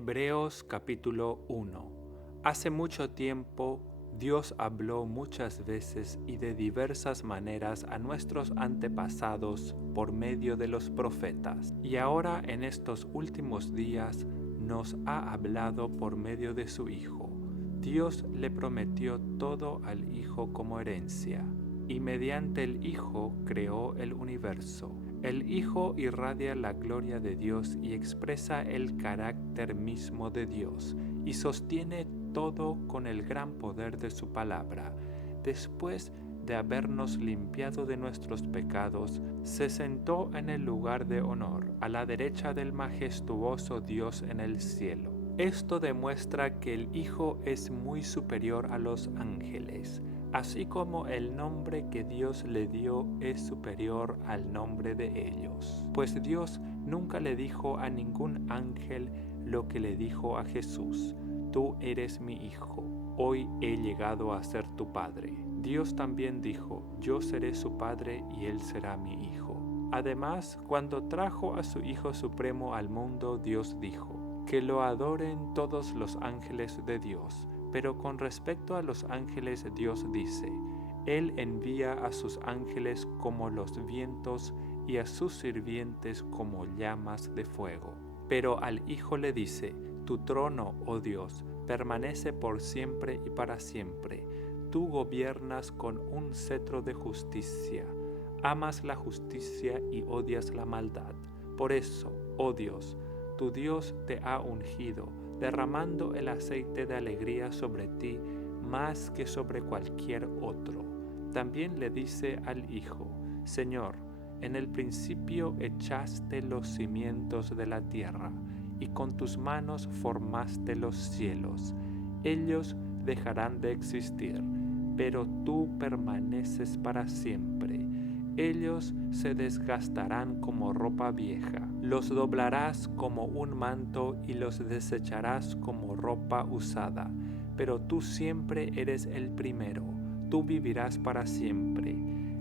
Hebreos capítulo 1. Hace mucho tiempo Dios habló muchas veces y de diversas maneras a nuestros antepasados por medio de los profetas, y ahora en estos últimos días nos ha hablado por medio de su Hijo. Dios le prometió todo al Hijo como herencia, y mediante el Hijo creó el universo. El Hijo irradia la gloria de Dios y expresa el carácter mismo de Dios, y sostiene todo con el gran poder de su palabra. Después de habernos limpiado de nuestros pecados, se sentó en el lugar de honor, a la derecha del majestuoso Dios en el cielo. Esto demuestra que el Hijo es muy superior a los ángeles, así como el nombre que Dios le dio es superior al nombre de ellos. Pues Dios nunca le dijo a ningún ángel lo que le dijo a Jesús: Tú eres mi Hijo, hoy he llegado a ser tu Padre. Dios también dijo: Yo seré su Padre y él será mi Hijo. Además, cuando trajo a su Hijo Supremo al mundo, Dios dijo: Que lo adoren todos los ángeles de Dios. Pero con respecto a los ángeles, Dios dice: Él envía a sus ángeles como los vientos y a sus sirvientes como llamas de fuego. Pero al Hijo le dice: Tu trono, oh Dios, permanece por siempre y para siempre. Tú gobiernas con un cetro de justicia. Amas la justicia y odias la maldad. Por eso, oh Dios, tu Dios te ha ungido, derramando el aceite de alegría sobre ti más que sobre cualquier otro. También le dice al Hijo: Señor, en el principio echaste los cimientos de la tierra, y con tus manos formaste los cielos. Ellos dejarán de existir, pero tú permaneces para siempre. Ellos se desgastarán como ropa vieja. Los doblarás como un manto y los desecharás como ropa usada. Pero tú siempre eres el primero. Tú vivirás para siempre.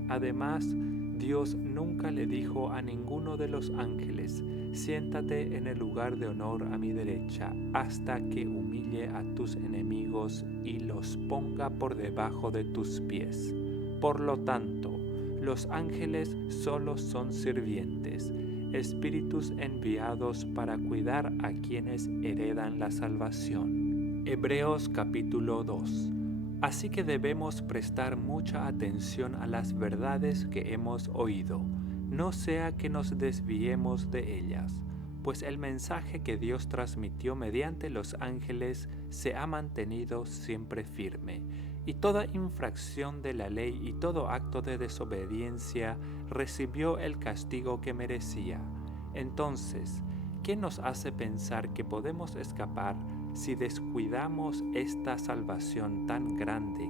Además, Dios nunca le dijo a ninguno de los ángeles: Siéntate en el lugar de honor a mi derecha, hasta que humille a tus enemigos y los ponga por debajo de tus pies. Por lo tanto, los ángeles solo son sirvientes, espíritus enviados para cuidar a quienes heredan la salvación. Hebreos capítulo 2. Así que debemos prestar mucha atención a las verdades que hemos oído, no sea que nos desviemos de ellas, pues el mensaje que Dios transmitió mediante los ángeles se ha mantenido siempre firme, y toda infracción de la ley y todo acto de desobediencia recibió el castigo que merecía. Entonces, ¿qué nos hace pensar que podemos escapar si descuidamos esta salvación tan grande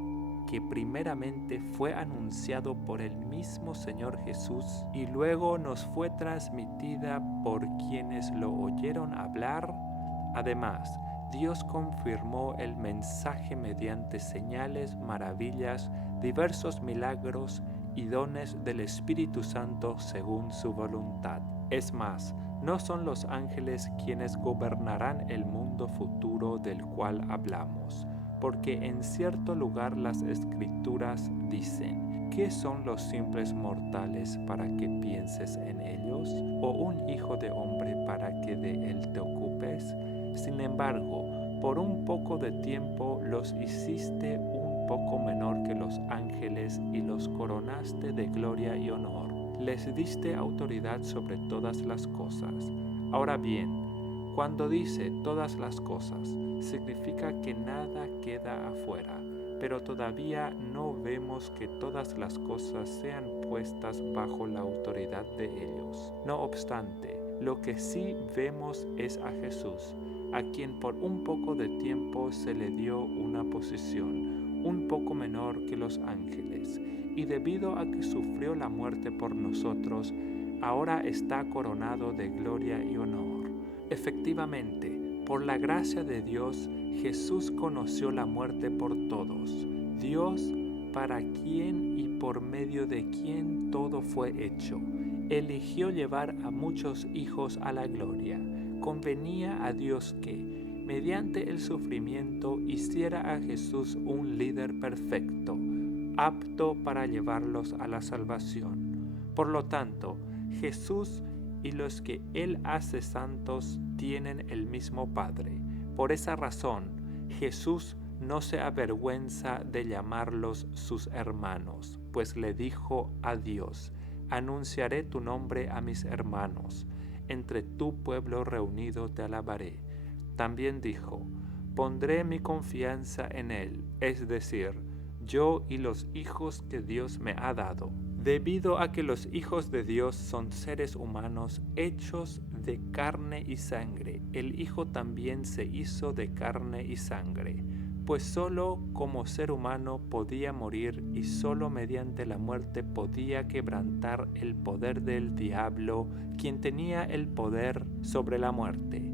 que primeramente fue anunciado por el mismo Señor Jesús y luego nos fue transmitida por quienes lo oyeron hablar? Además, Dios confirmó el mensaje mediante señales, maravillas, diversos milagros y dones del Espíritu Santo según su voluntad. Es más, no son los ángeles quienes gobernarán el mundo futuro del cual hablamos, porque en cierto lugar las Escrituras dicen: ¿Qué son los simples mortales para que pienses en ellos? ¿O un hijo de hombre para que de él te ocupes? Sin embargo, por un poco de tiempo los hiciste un poco menor que los ángeles y los coronaste de gloria y honor. Les diste autoridad sobre todas las cosas. Ahora bien, cuando dice todas las cosas, significa que nada queda afuera, pero todavía no vemos que todas las cosas sean puestas bajo la autoridad de ellos. No obstante, lo que sí vemos es a Jesús, a quien por un poco de tiempo se le dio una posición un poco menor que los ángeles, y debido a que sufrió la muerte por nosotros, ahora está coronado de gloria y honor. Efectivamente, por la gracia de Dios, Jesús conoció la muerte por todos. Dios, para quien y por medio de quien todo fue hecho, eligió llevar a muchos hijos a la gloria. Convenía a Dios que, mediante el sufrimiento hiciera a Jesús un líder perfecto, apto para llevarlos a la salvación. Por lo tanto, Jesús y los que Él hace santos tienen el mismo Padre. Por esa razón, Jesús no se avergüenza de llamarlos sus hermanos, pues le dijo a Dios: anunciaré tu nombre a mis hermanos, entre tu pueblo reunido te alabaré. También dijo: pondré mi confianza en Él, es decir, yo y los hijos que Dios me ha dado. Debido a que los hijos de Dios son seres humanos hechos de carne y sangre, el Hijo también se hizo de carne y sangre, pues solo como ser humano podía morir y solo mediante la muerte podía quebrantar el poder del diablo, quien tenía el poder sobre la muerte.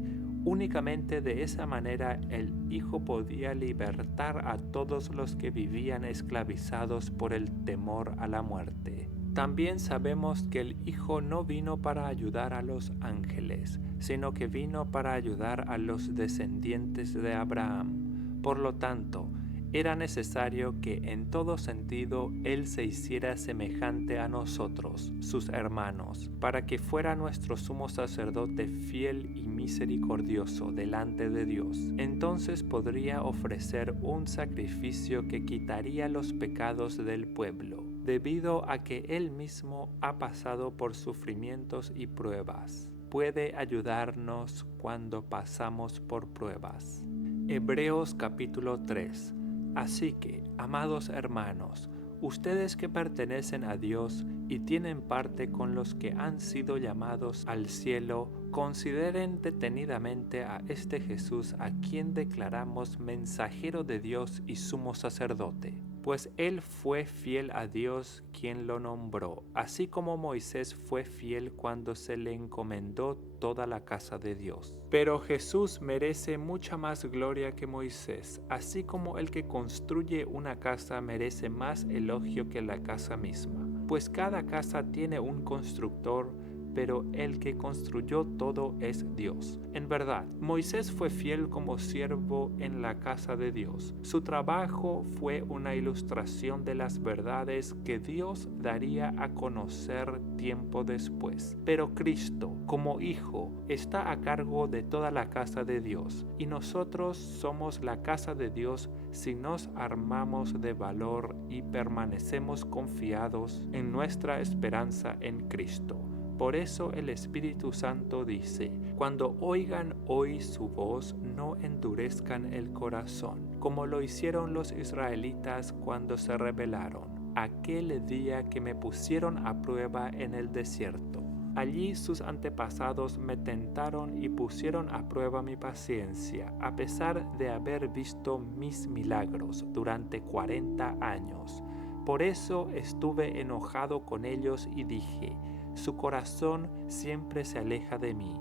Únicamente de esa manera el Hijo podía libertar a todos los que vivían esclavizados por el temor a la muerte. También sabemos que el Hijo no vino para ayudar a los ángeles, sino que vino para ayudar a los descendientes de Abraham. Por lo tanto, era necesario que en todo sentido Él se hiciera semejante a nosotros, sus hermanos, para que fuera nuestro sumo sacerdote fiel y misericordioso delante de Dios. Entonces podría ofrecer un sacrificio que quitaría los pecados del pueblo, debido a que Él mismo ha pasado por sufrimientos y pruebas. Puede ayudarnos cuando pasamos por pruebas. Hebreos capítulo 3. Así que, amados hermanos, ustedes que pertenecen a Dios y tienen parte con los que han sido llamados al cielo, consideren detenidamente a este Jesús a quien declaramos mensajero de Dios y sumo sacerdote. Pues Él fue fiel a Dios quien lo nombró, así como Moisés fue fiel cuando se le encomendó toda la casa de Dios. Pero Jesús merece mucha más gloria que Moisés, así como el que construye una casa merece más elogio que la casa misma. Pues cada casa tiene un constructor, pero el que construyó todo es Dios. En verdad, Moisés fue fiel como siervo en la casa de Dios. Su trabajo fue una ilustración de las verdades que Dios daría a conocer tiempo después. Pero Cristo, como Hijo, está a cargo de toda la casa de Dios, y nosotros somos la casa de Dios si nos armamos de valor y permanecemos confiados en nuestra esperanza en Cristo. Por eso el Espíritu Santo dice: cuando oigan hoy su voz, no endurezcan el corazón, como lo hicieron los israelitas cuando se rebelaron, aquel día que me pusieron a prueba en el desierto. Allí sus antepasados me tentaron y pusieron a prueba mi paciencia, a pesar de haber visto mis milagros durante 40 años. Por eso estuve enojado con ellos y dije: su corazón siempre se aleja de mí,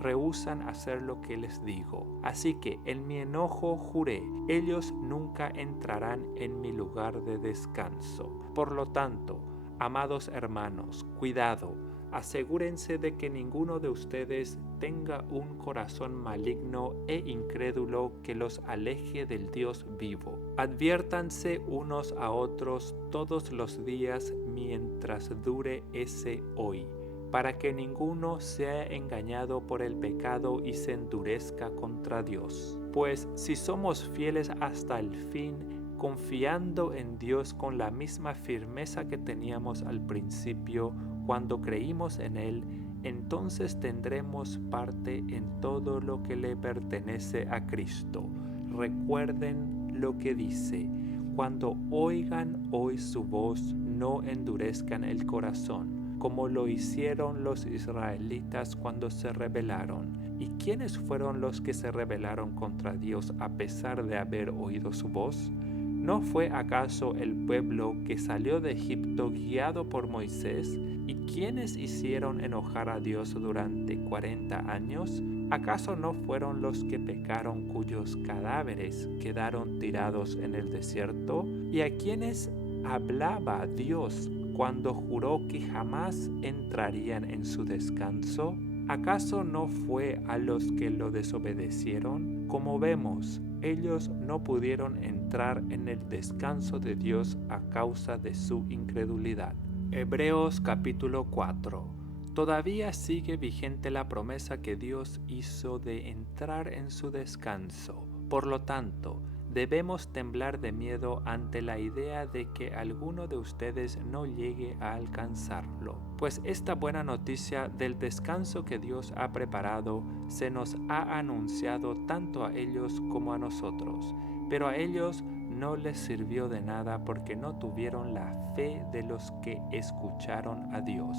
rehúsan hacer lo que les digo. Así que en mi enojo juré: ellos nunca entrarán en mi lugar de descanso. Por lo tanto, amados hermanos, cuidado, asegúrense de que ninguno de ustedes tenga un corazón maligno e incrédulo que los aleje del Dios vivo. Adviértanse unos a otros todos los días mientras dure ese hoy, para que ninguno sea engañado por el pecado y se endurezca contra Dios. Pues si somos fieles hasta el fin, confiando en Dios con la misma firmeza que teníamos al principio cuando creímos en Él, entonces tendremos parte en todo lo que le pertenece a Cristo. Recuerden lo que dice: cuando oigan hoy su voz, no endurezcan el corazón, como lo hicieron los israelitas cuando se rebelaron. ¿Y quiénes fueron los que se rebelaron contra Dios a pesar de haber oído su voz? ¿No fue acaso el pueblo que salió de Egipto guiado por Moisés? ¿Y quiénes hicieron enojar a Dios durante 40 años? ¿Acaso no fueron los que pecaron cuyos cadáveres quedaron tirados en el desierto? ¿Y a quiénes hablaba Dios cuando juró que jamás entrarían en su descanso? ¿Acaso no fue a los que lo desobedecieron? Como vemos, ellos no pudieron entrar en el descanso de Dios a causa de su incredulidad. Hebreos capítulo 4. Todavía sigue vigente la promesa que Dios hizo de entrar en su descanso. Por lo tanto, debemos temblar de miedo ante la idea de que alguno de ustedes no llegue a alcanzarlo, pues esta buena noticia del descanso que Dios ha preparado se nos ha anunciado tanto a ellos como a nosotros, pero a ellos no les sirvió de nada porque no tuvieron la fe de los que escucharon a Dios,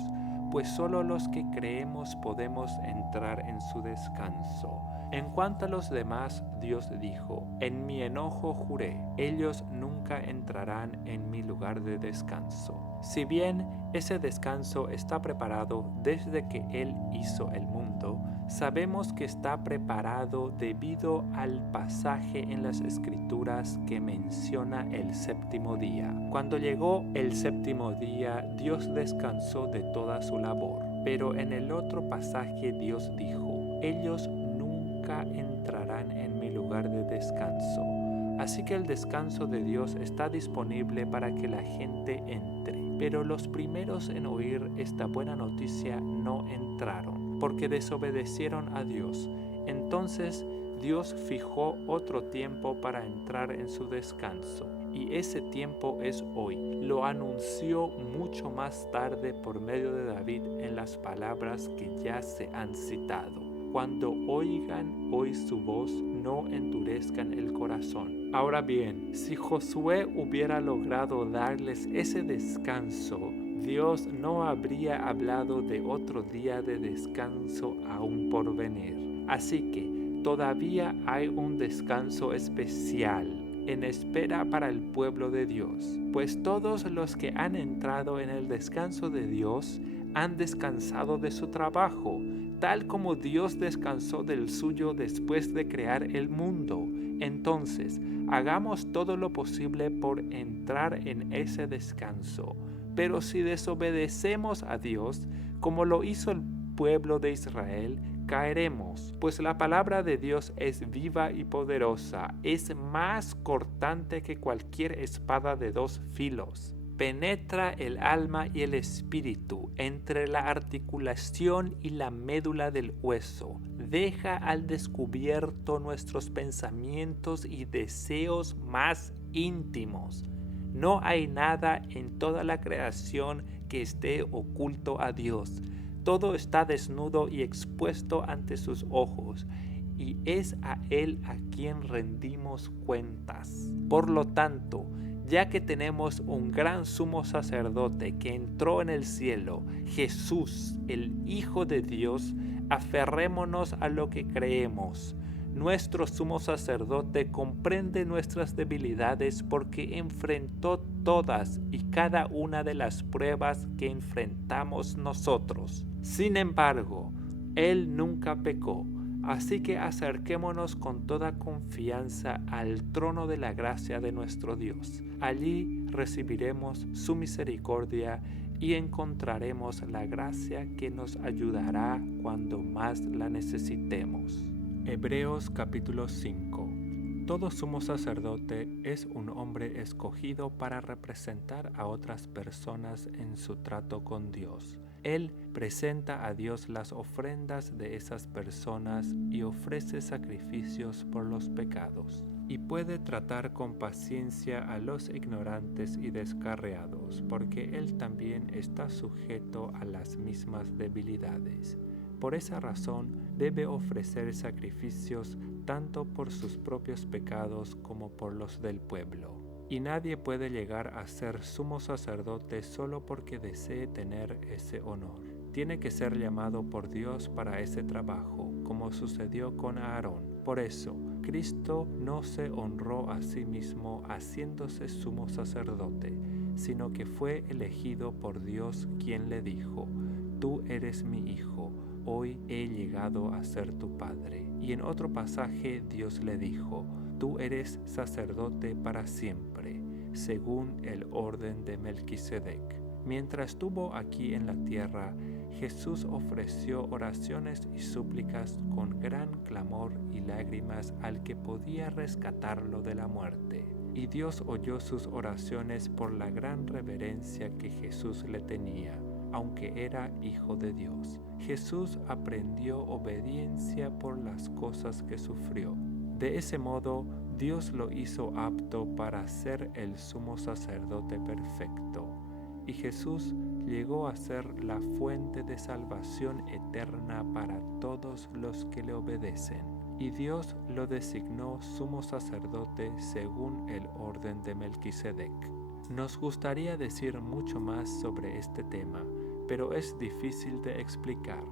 pues solo los que creemos podemos entrar en su descanso. En cuanto a los demás, Dios dijo: en mi enojo juré, ellos nunca entrarán en mi lugar de descanso. Si bien ese descanso está preparado desde que Él hizo el mundo, sabemos que está preparado debido al pasaje en las Escrituras que menciona el séptimo día. Cuando llegó el séptimo día, Dios descansó de toda su labor. Pero en el otro pasaje Dios dijo: ellos nunca entrarán en mi lugar de descanso. Así que el descanso de Dios está disponible para que la gente entre. Pero los primeros en oír esta buena noticia no entraron, porque desobedecieron a Dios. Entonces Dios fijó otro tiempo para entrar en su descanso, y ese tiempo es hoy. Lo anunció mucho más tarde por medio de David en las palabras que ya se han citado: cuando oigan hoy su voz, no endurezcan el corazón. Ahora bien, si Josué hubiera logrado darles ese descanso, Dios no habría hablado de otro día de descanso aún por venir. Así que todavía hay un descanso especial en espera para el pueblo de Dios, pues todos los que han entrado en el descanso de Dios han descansado de su trabajo, tal como Dios descansó del suyo después de crear el mundo. Entonces, hagamos todo lo posible por entrar en ese descanso. Pero si desobedecemos a Dios, como lo hizo el pueblo de Israel, caeremos, pues la palabra de Dios es viva y poderosa, es más cortante que cualquier espada de dos filos. Penetra el alma y el espíritu, entre la articulación y la médula del hueso. Deja al descubierto nuestros pensamientos y deseos más íntimos. No hay nada en toda la creación que esté oculto a Dios. Todo está desnudo y expuesto ante sus ojos, y es a Él a quien rendimos cuentas. Por lo tanto, ya que tenemos un gran sumo sacerdote que entró en el cielo, Jesús, el Hijo de Dios, aferrémonos a lo que creemos. Nuestro sumo sacerdote comprende nuestras debilidades porque enfrentó todas y cada una de las pruebas que enfrentamos nosotros. Sin embargo, Él nunca pecó. Así que acerquémonos con toda confianza al trono de la gracia de nuestro Dios. Allí recibiremos su misericordia y encontraremos la gracia que nos ayudará cuando más la necesitemos. Hebreos capítulo 5. Todo sumo sacerdote es un hombre escogido para representar a otras personas en su trato con Dios. Él presenta a Dios las ofrendas de esas personas y ofrece sacrificios por los pecados, y puede tratar con paciencia a los ignorantes y descarriados, porque Él también está sujeto a las mismas debilidades. Por esa razón debe ofrecer sacrificios tanto por sus propios pecados como por los del pueblo. Y nadie puede llegar a ser sumo sacerdote solo porque desee tener ese honor. Tiene que ser llamado por Dios para ese trabajo, como sucedió con Aarón. Por eso, Cristo no se honró a sí mismo haciéndose sumo sacerdote, sino que fue elegido por Dios, quien le dijo: «Tú eres mi hijo, hoy he llegado a ser tu padre». Y en otro pasaje Dios le dijo: «Tú eres sacerdote para siempre, según el orden de Melquisedec». Mientras estuvo aquí en la tierra, Jesús ofreció oraciones y súplicas con gran clamor y lágrimas al que podía rescatarlo de la muerte. Y Dios oyó sus oraciones por la gran reverencia que Jesús le tenía, aunque era Hijo de Dios. Jesús aprendió obediencia por las cosas que sufrió. De ese modo, Dios lo hizo apto para ser el sumo sacerdote perfecto. Y Jesús llegó a ser la fuente de salvación eterna para todos los que le obedecen. Y Dios lo designó sumo sacerdote según el orden de Melquisedec. Nos gustaría decir mucho más sobre este tema, pero es difícil de explicar,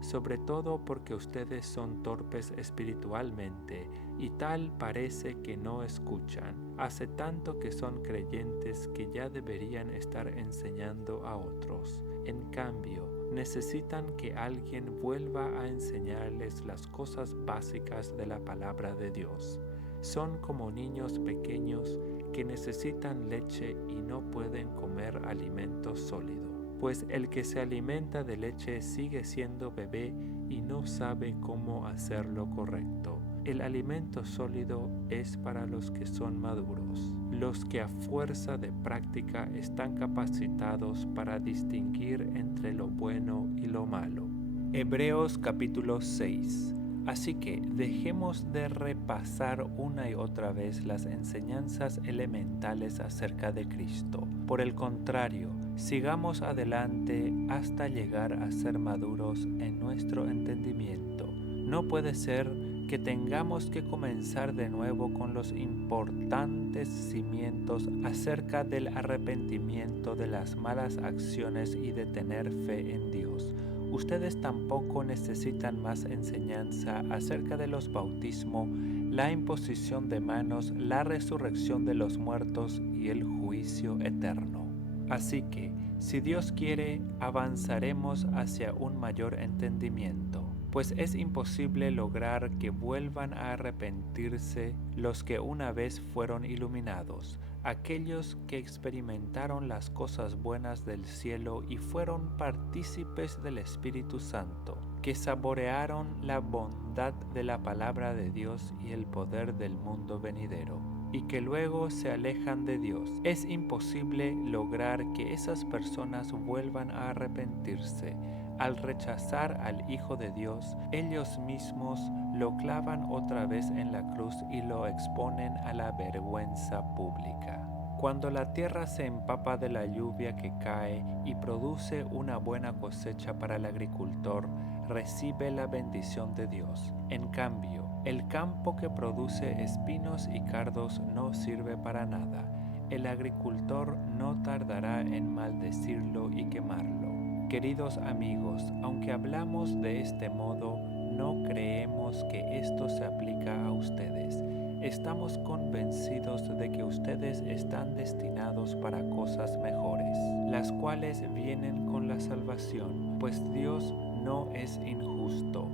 sobre todo porque ustedes son torpes espiritualmente y tal parece que no escuchan. Hace tanto que son creyentes que ya deberían estar enseñando a otros. En cambio, necesitan que alguien vuelva a enseñarles las cosas básicas de la palabra de Dios. Son como niños pequeños que necesitan leche y no pueden comer alimento sólido, pues el que se alimenta de leche sigue siendo bebé y no sabe cómo hacerlo correcto. El alimento sólido es para los que son maduros, los que a fuerza de práctica están capacitados para distinguir entre lo bueno y lo malo. Hebreos capítulo 6. Así que dejemos de repasar una y otra vez las enseñanzas elementales acerca de Cristo. Por el contrario, sigamos adelante hasta llegar a ser maduros en nuestro entendimiento. No puede ser que tengamos que comenzar de nuevo con los importantes cimientos acerca del arrepentimiento de las malas acciones y de tener fe en Dios. Ustedes tampoco necesitan más enseñanza acerca de los bautismos, la imposición de manos, la resurrección de los muertos y el juicio eterno. Así que, si Dios quiere, avanzaremos hacia un mayor entendimiento, pues es imposible lograr que vuelvan a arrepentirse los que una vez fueron iluminados, aquellos que experimentaron las cosas buenas del cielo y fueron partícipes del Espíritu Santo, que saborearon la bondad de la palabra de Dios y el poder del mundo venidero, y que luego se alejan de Dios. Es imposible lograr que esas personas vuelvan a arrepentirse. Al rechazar al Hijo de Dios, ellos mismos lo clavan otra vez en la cruz y lo exponen a la vergüenza pública. Cuando la tierra se empapa de la lluvia que cae y produce una buena cosecha para el agricultor, recibe la bendición de Dios. En cambio, el campo que produce espinos y cardos no sirve para nada. El agricultor no tardará en maldecirlo y quemarlo. Queridos amigos, aunque hablamos de este modo, no creemos que esto se aplica a ustedes. Estamos convencidos de que ustedes están destinados para cosas mejores, las cuales vienen con la salvación, pues Dios no es injusto.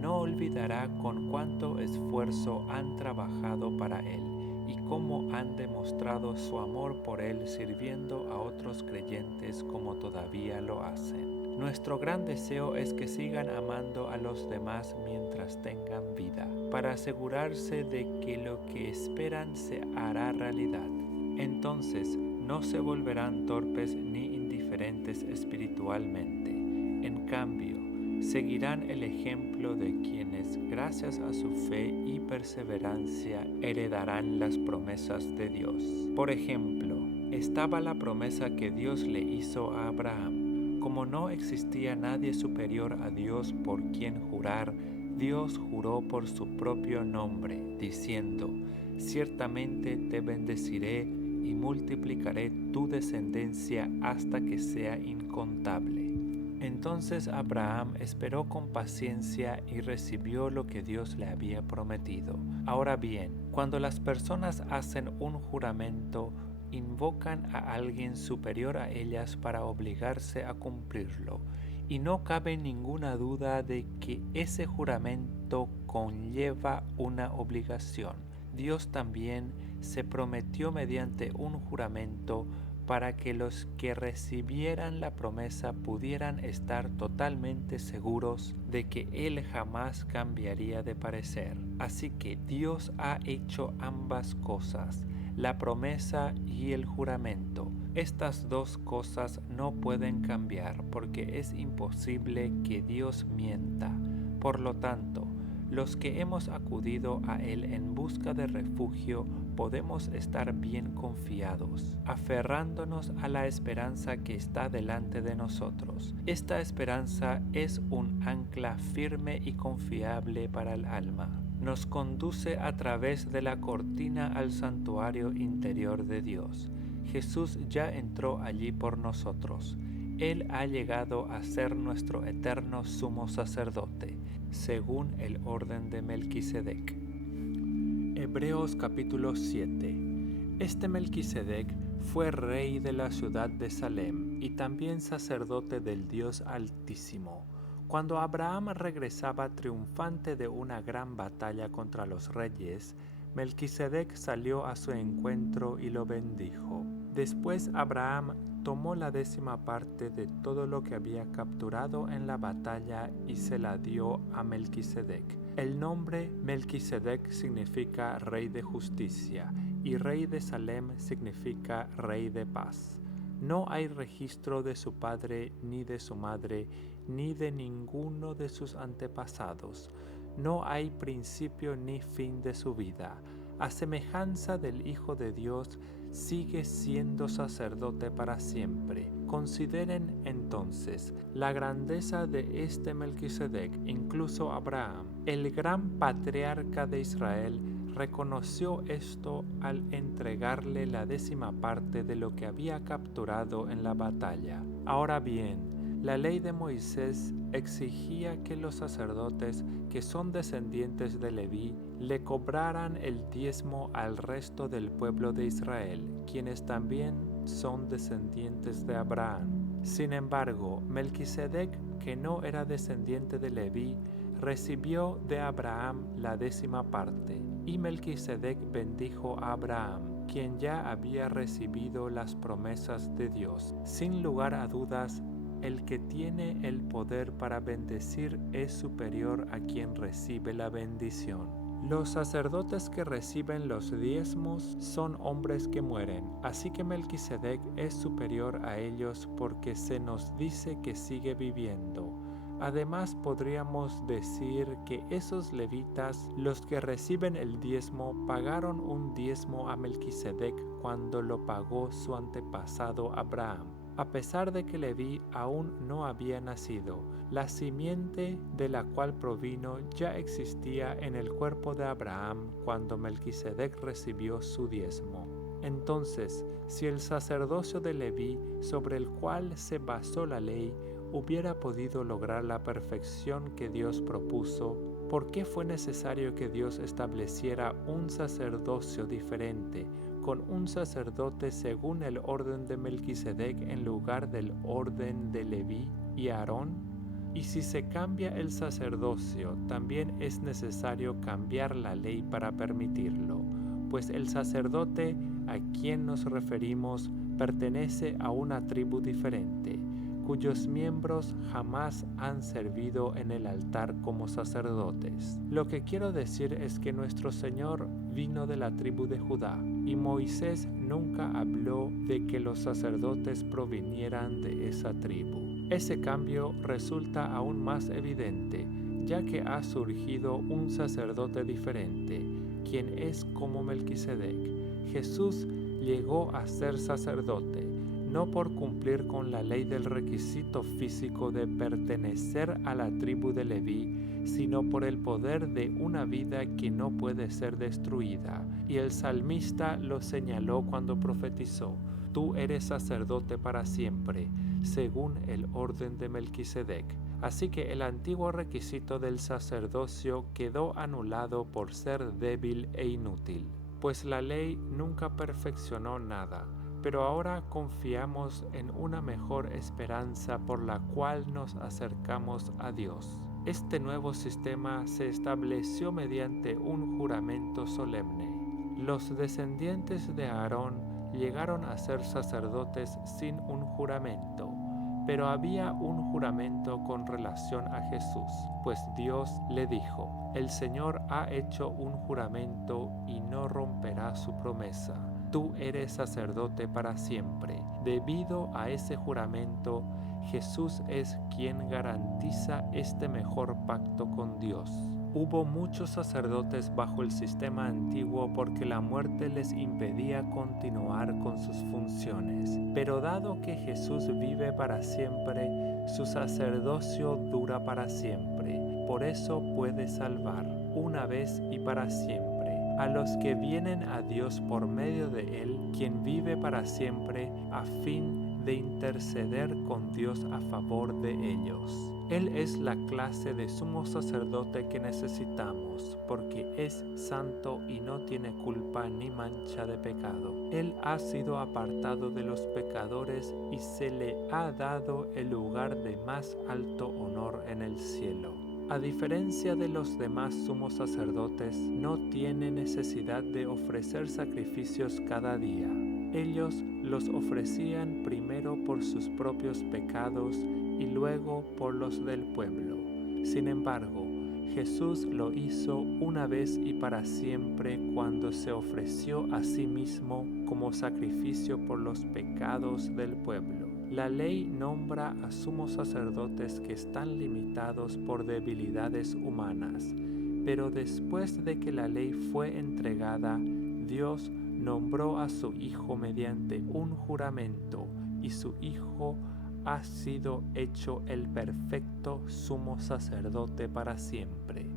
No olvidará con cuánto esfuerzo han trabajado para Él y cómo han demostrado su amor por Él sirviendo a otros creyentes como todavía lo hacen. Nuestro gran deseo es que sigan amando a los demás mientras tengan vida, para asegurarse de que lo que esperan se hará realidad. Entonces no se volverán torpes ni indiferentes espiritualmente. En cambio, seguirán el ejemplo de quienes, gracias a su fe y perseverancia, heredarán las promesas de Dios. Por ejemplo, estaba la promesa que Dios le hizo a Abraham. Como no existía nadie superior a Dios por quien jurar, Dios juró por su propio nombre, diciendo: «Ciertamente te bendeciré y multiplicaré tu descendencia hasta que sea incontable». Entonces Abraham esperó con paciencia y recibió lo que Dios le había prometido. Ahora bien, cuando las personas hacen un juramento, invocan a alguien superior a ellas para obligarse a cumplirlo, y no cabe ninguna duda de que ese juramento conlleva una obligación. Dios también se prometió mediante un juramento para que los que recibieran la promesa pudieran estar totalmente seguros de que Él jamás cambiaría de parecer. Así que Dios ha hecho ambas cosas, la promesa y el juramento. Estas dos cosas no pueden cambiar porque es imposible que Dios mienta. Por lo tanto, los que hemos acudido a Él en busca de refugio podemos estar bien confiados, aferrándonos a la esperanza que está delante de nosotros. Esta esperanza es un ancla firme y confiable para el alma. Nos conduce a través de la cortina al santuario interior de Dios. Jesús ya entró allí por nosotros. Él ha llegado a ser nuestro eterno sumo sacerdote, según el orden de Melquisedec. Hebreos capítulo 7. Este Melquisedec fue rey de la ciudad de Salem y también sacerdote del Dios Altísimo. Cuando Abraham regresaba triunfante de una gran batalla contra los reyes, Melquisedec salió a su encuentro y lo bendijo. Después Abraham tomó la 10ª parte de todo lo que había capturado en la batalla y se la dio a Melquisedec. El nombre Melquisedec significa rey de justicia y rey de Salem significa rey de paz. No hay registro de su padre ni de su madre ni de ninguno de sus antepasados. No hay principio ni fin de su vida. A semejanza del Hijo de Dios, sigue siendo sacerdote para siempre. Consideren entonces la grandeza de este Melquisedec. Incluso Abraham, el gran patriarca de Israel, reconoció esto al entregarle la 10ª parte de lo que había capturado en la batalla. Ahora bien, la ley de Moisés exigía que los sacerdotes que son descendientes de Leví le cobraran el diezmo al resto del pueblo de Israel, quienes también son descendientes de Abraham. Sin embargo, Melquisedec, que no era descendiente de Leví, recibió de Abraham la 10ª parte, y Melquisedec bendijo a Abraham, quien ya había recibido las promesas de Dios. Sin lugar a dudas, el que tiene el poder para bendecir es superior a quien recibe la bendición. Los sacerdotes que reciben los diezmos son hombres que mueren, así que Melquisedec es superior a ellos porque se nos dice que sigue viviendo. Además, podríamos decir que esos levitas, los que reciben el diezmo, pagaron un diezmo a Melquisedec cuando lo pagó su antepasado Abraham. A pesar de que Leví aún no había nacido, la simiente de la cual provino ya existía en el cuerpo de Abraham cuando Melquisedec recibió su diezmo. Entonces, si el sacerdocio de Leví, sobre el cual se basó la ley, hubiera podido lograr la perfección que Dios propuso, ¿por qué fue necesario que Dios estableciera un sacerdocio diferente, con un sacerdote según el orden de Melquisedec en lugar del orden de Leví y Aarón? Y si se cambia el sacerdocio, también es necesario cambiar la ley para permitirlo, pues el sacerdote a quien nos referimos pertenece a una tribu diferente, cuyos miembros jamás han servido en el altar como sacerdotes. Lo que quiero decir es que nuestro Señor vino de la tribu de Judá, y Moisés nunca habló de que los sacerdotes provinieran de esa tribu. Ese cambio resulta aún más evidente, ya que ha surgido un sacerdote diferente, quien es como Melquisedec. Jesús llegó a ser sacerdote, no por cumplir con la ley del requisito físico de pertenecer a la tribu de Leví, sino por el poder de una vida que no puede ser destruida. Y el salmista lo señaló cuando profetizó: «Tú eres sacerdote para siempre, según el orden de Melquisedec». Así que el antiguo requisito del sacerdocio quedó anulado por ser débil e inútil, pues la ley nunca perfeccionó nada. Pero ahora confiamos en una mejor esperanza por la cual nos acercamos a Dios. Este nuevo sistema se estableció mediante un juramento solemne. Los descendientes de Aarón llegaron a ser sacerdotes sin un juramento. Pero había un juramento con relación a Jesús, pues Dios le dijo: el Señor ha hecho un juramento y no romperá su promesa. Tú eres sacerdote para siempre. Debido a ese juramento, Jesús es quien garantiza este mejor pacto con Dios. Hubo muchos sacerdotes bajo el sistema antiguo porque la muerte les impedía continuar con sus funciones. Pero dado que Jesús vive para siempre, su sacerdocio dura para siempre. Por eso puede salvar, una vez y para siempre, a los que vienen a Dios por medio de Él, quien vive para siempre, a fin de interceder con Dios a favor de ellos. Él es la clase de sumo sacerdote que necesitamos, porque es santo y no tiene culpa ni mancha de pecado. Él ha sido apartado de los pecadores y se le ha dado el lugar de más alto honor en el cielo. A diferencia de los demás sumos sacerdotes, no tiene necesidad de ofrecer sacrificios cada día. Ellos los ofrecían primero por sus propios pecados y luego por los del pueblo. Sin embargo, Jesús lo hizo una vez y para siempre cuando se ofreció a sí mismo como sacrificio por los pecados del pueblo. La ley nombra a sumos sacerdotes que están limitados por debilidades humanas, pero después de que la ley fue entregada, Dios nombró a su Hijo mediante un juramento, y su Hijo ha sido hecho el perfecto sumo sacerdote para siempre.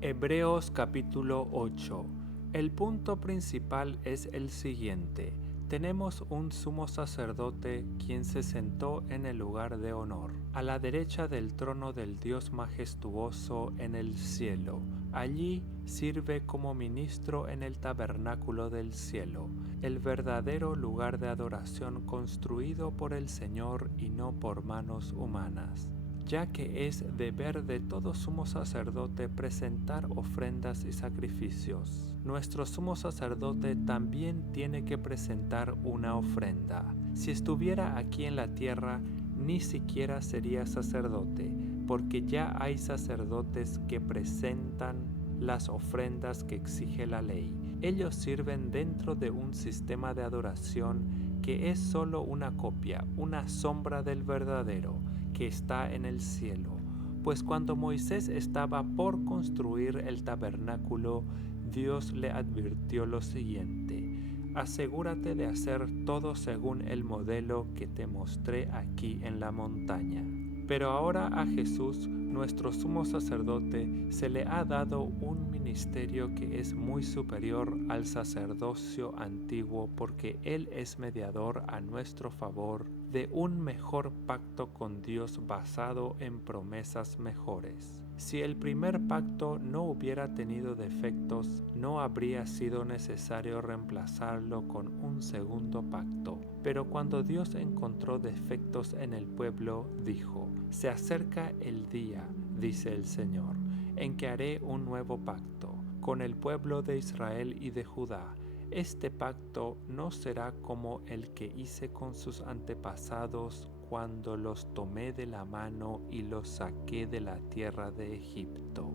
Hebreos capítulo 8. El punto principal es el siguiente. Tenemos un sumo sacerdote quien se sentó en el lugar de honor, a la derecha del trono del Dios majestuoso en el cielo. Allí sirve como ministro en el tabernáculo del cielo, el verdadero lugar de adoración construido por el Señor y no por manos humanas, ya que es deber de todo sumo sacerdote presentar ofrendas y sacrificios. Nuestro sumo sacerdote también tiene que presentar una ofrenda. Si estuviera aquí en la tierra, ni siquiera sería sacerdote, porque ya hay sacerdotes que presentan las ofrendas que exige la ley. Ellos sirven dentro de un sistema de adoración que es solo una copia, una sombra del verdadero, que está en el cielo. Pues cuando Moisés estaba por construir el tabernáculo, Dios le advirtió lo siguiente: asegúrate de hacer todo según el modelo que te mostré aquí en la montaña. Pero ahora a Jesús, nuestro sumo sacerdote, se le ha dado un ministerio que es muy superior al sacerdocio antiguo, porque Él es mediador a nuestro favor de un mejor pacto con Dios basado en promesas mejores. Si el primer pacto no hubiera tenido defectos, no habría sido necesario reemplazarlo con un segundo pacto. Pero cuando Dios encontró defectos en el pueblo, dijo: se acerca el día, dice el Señor, en que haré un nuevo pacto con el pueblo de Israel y de Judá. Este pacto no será como el que hice con sus antepasados cuando los tomé de la mano y los saqué de la tierra de Egipto.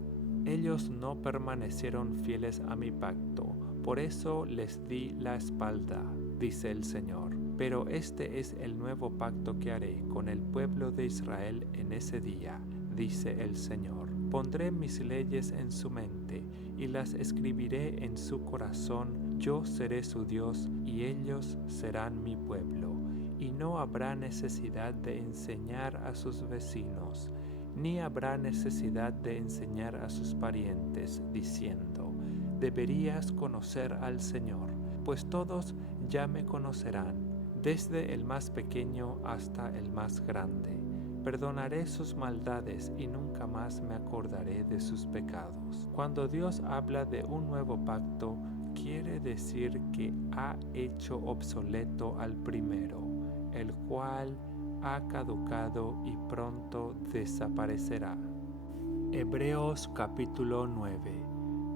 Ellos no permanecieron fieles a mi pacto, por eso les di la espalda, dice el Señor. Pero este es el nuevo pacto que haré con el pueblo de Israel en ese día, dice el Señor. Pondré mis leyes en su mente y las escribiré en su corazón. Yo seré su Dios y ellos serán mi pueblo. Y no habrá necesidad de enseñar a sus vecinos, ni habrá necesidad de enseñar a sus parientes, diciendo: deberías conocer al Señor, pues todos ya me conocerán, desde el más pequeño hasta el más grande. Perdonaré sus maldades y nunca más me acordaré de sus pecados. Cuando Dios habla de un nuevo pacto, quiere decir que ha hecho obsoleto al primero, el cual ha caducado y pronto desaparecerá. Hebreos capítulo 9.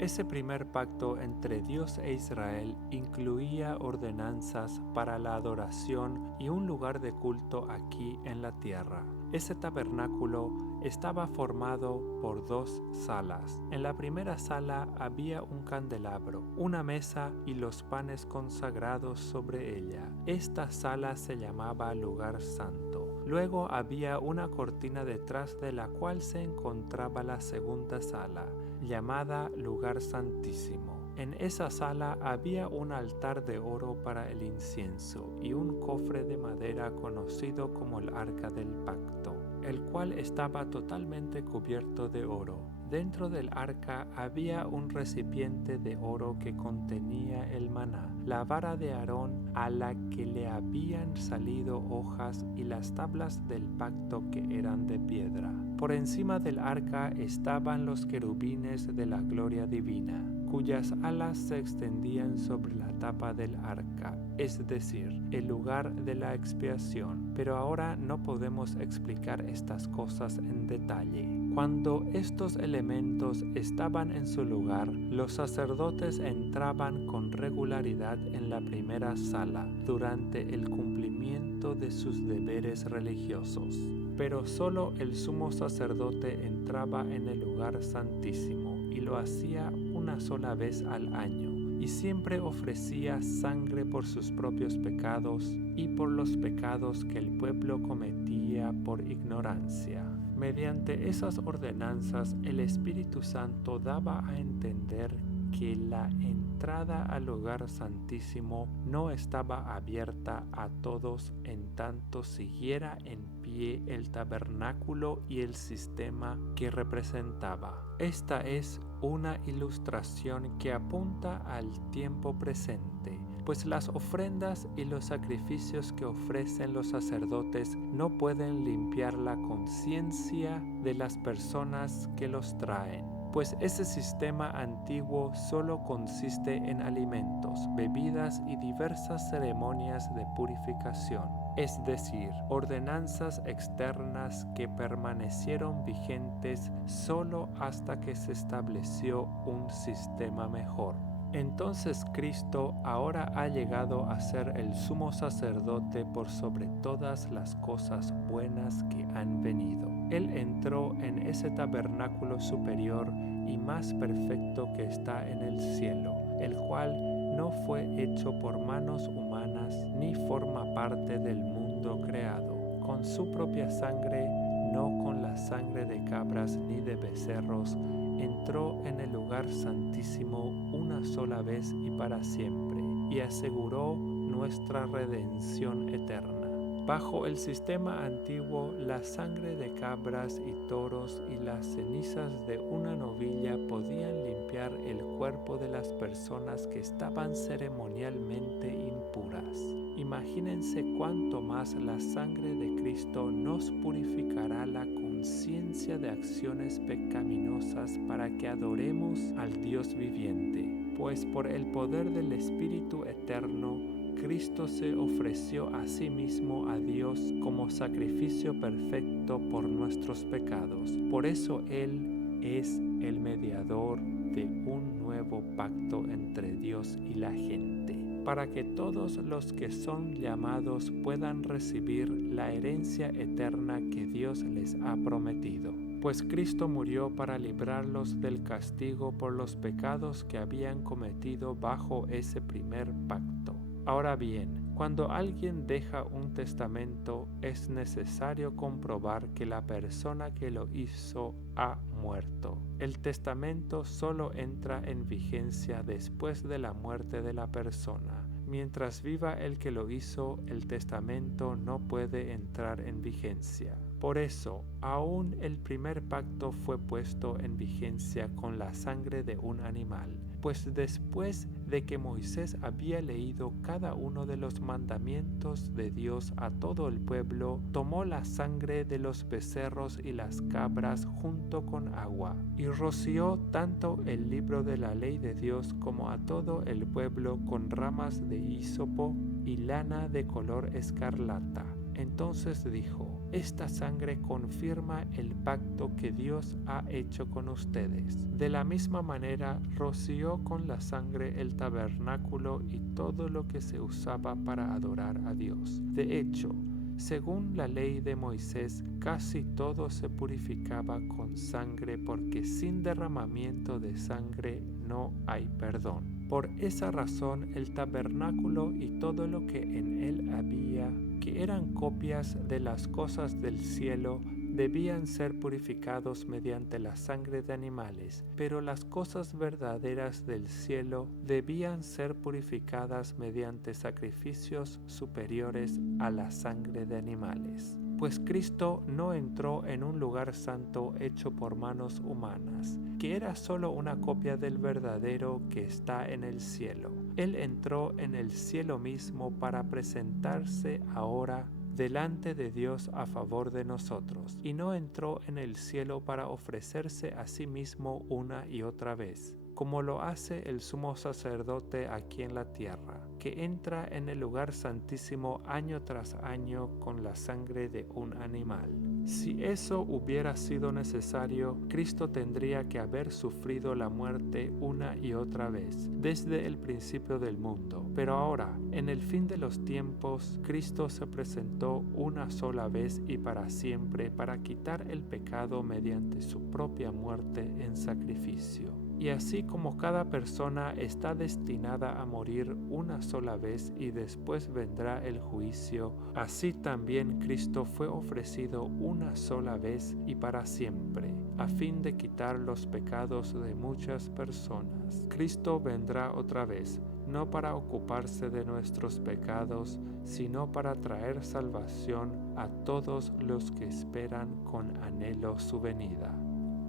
Ese primer pacto entre Dios e Israel incluía ordenanzas para la adoración y un lugar de culto aquí en la tierra. Ese tabernáculo estaba formado por 2 salas. En la primera sala había un candelabro, una mesa y los panes consagrados sobre ella. Esta sala se llamaba Lugar Santo. Luego había una cortina detrás de la cual se encontraba la segunda sala, llamada Lugar Santísimo. En esa sala había un altar de oro para el incienso y un cofre de madera conocido como el Arca del Pacto, el cual estaba totalmente cubierto de oro. Dentro del arca había un recipiente de oro que contenía el maná, la vara de Aarón a la que le habían salido hojas y las tablas del pacto que eran de piedra. Por encima del arca estaban los querubines de la gloria divina, cuyas alas se extendían sobre la tapa del arca, es decir, el lugar de la expiación. Pero ahora no podemos explicar estas cosas en detalle. Cuando estos elementos estaban en su lugar, los sacerdotes entraban con regularidad en la primera sala durante el cumplimiento de sus deberes religiosos. Pero solo el sumo sacerdote entraba en el lugar santísimo y lo hacía una sola vez al año, y siempre ofrecía sangre por sus propios pecados y por los pecados que el pueblo cometía por ignorancia. Mediante esas ordenanzas, el Espíritu Santo daba a entender que la entrada al lugar santísimo no estaba abierta a todos en tanto siguiera en pie el tabernáculo y el sistema que representaba. Esta es una ilustración que apunta al tiempo presente, pues las ofrendas y los sacrificios que ofrecen los sacerdotes no pueden limpiar la conciencia de las personas que los traen, pues ese sistema antiguo solo consiste en alimentos, bebidas y diversas ceremonias de purificación, es decir, ordenanzas externas que permanecieron vigentes solo hasta que se estableció un sistema mejor. Entonces Cristo ahora ha llegado a ser el sumo sacerdote por sobre todas las cosas buenas que han venido. Él entró en ese tabernáculo superior y más perfecto que está en el cielo, el cual no fue hecho por manos humanas ni forma parte del mundo creado. Con su propia sangre, no con la sangre de cabras ni de becerros, entró en el lugar santísimo una sola vez y para siempre, y aseguró nuestra redención eterna. Bajo el sistema antiguo, la sangre de cabras y toros y las cenizas de una novilla podían limpiar el cuerpo de las personas que estaban ceremonialmente impuras. Imagínense cuánto más la sangre de Cristo nos purificará la conciencia de acciones pecaminosas para que adoremos al Dios viviente, pues por el poder del Espíritu Eterno, Cristo se ofreció a sí mismo a Dios como sacrificio perfecto por nuestros pecados. Por eso Él es el mediador de un nuevo pacto entre Dios y la gente, para que todos los que son llamados puedan recibir la herencia eterna que Dios les ha prometido. Pues Cristo murió para librarlos del castigo por los pecados que habían cometido bajo ese primer pacto. Ahora bien, cuando alguien deja un testamento, es necesario comprobar que la persona que lo hizo ha muerto. El testamento solo entra en vigencia después de la muerte de la persona. Mientras viva el que lo hizo, el testamento no puede entrar en vigencia. Por eso, aún el primer pacto fue puesto en vigencia con la sangre de un animal, pues después de que Moisés había leído cada uno de los mandamientos de Dios a todo el pueblo, tomó la sangre de los becerros y las cabras junto con agua, y roció tanto el libro de la ley de Dios como a todo el pueblo con ramas de hisopo y lana de color escarlata. Entonces dijo: esta sangre confirma el pacto que Dios ha hecho con ustedes. De la misma manera roció con la sangre el tabernáculo y todo lo que se usaba para adorar a Dios. De hecho, según la ley de Moisés, casi todo se purificaba con sangre, porque sin derramamiento de sangre no hay perdón. Por esa razón, el tabernáculo y todo lo que en él había, que eran copias de las cosas del cielo, debían ser purificados mediante la sangre de animales, pero las cosas verdaderas del cielo debían ser purificadas mediante sacrificios superiores a la sangre de animales. Pues Cristo no entró en un lugar santo hecho por manos humanas, que era solo una copia del verdadero que está en el cielo. Él entró en el cielo mismo para presentarse ahora delante de Dios a favor de nosotros, y no entró en el cielo para ofrecerse a sí mismo una y otra vez, como lo hace el sumo sacerdote aquí en la tierra, que entra en el lugar santísimo año tras año con la sangre de un animal. Si eso hubiera sido necesario, Cristo tendría que haber sufrido la muerte una y otra vez, desde el principio del mundo. Pero ahora, en el fin de los tiempos, Cristo se presentó una sola vez y para siempre para quitar el pecado mediante su propia muerte en sacrificio. Y así como cada persona está destinada a morir una sola vez y después vendrá el juicio, así también Cristo fue ofrecido una sola vez y para siempre, a fin de quitar los pecados de muchas personas. Cristo vendrá otra vez, no para ocuparse de nuestros pecados, sino para traer salvación a todos los que esperan con anhelo su venida.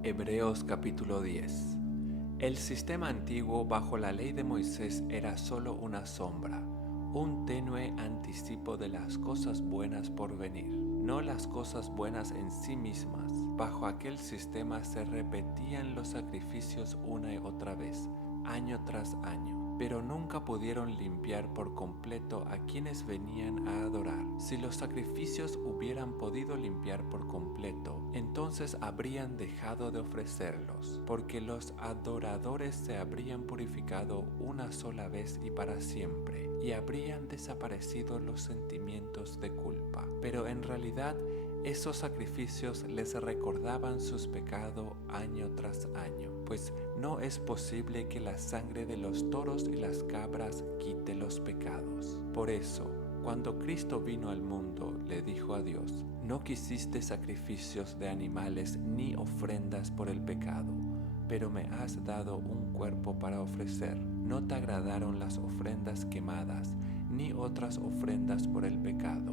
Hebreos capítulo 10. El sistema antiguo bajo la ley de Moisés era solo una sombra, un tenue anticipo de las cosas buenas por venir, no las cosas buenas en sí mismas. Bajo aquel sistema se repetían los sacrificios una y otra vez, año tras año, pero nunca pudieron limpiar por completo a quienes venían a adorar. Si los sacrificios hubieran podido limpiar por completo, entonces habrían dejado de ofrecerlos, porque los adoradores se habrían purificado una sola vez y para siempre, y habrían desaparecido los sentimientos de culpa. Pero en realidad, esos sacrificios les recordaban sus pecados año tras año, pues no es posible que la sangre de los toros y las cabras quite los pecados. Por eso, cuando Cristo vino al mundo, le dijo a Dios: no quisiste sacrificios de animales ni ofrendas por el pecado, pero me has dado un cuerpo para ofrecer. No te agradaron las ofrendas quemadas, ni otras ofrendas por el pecado.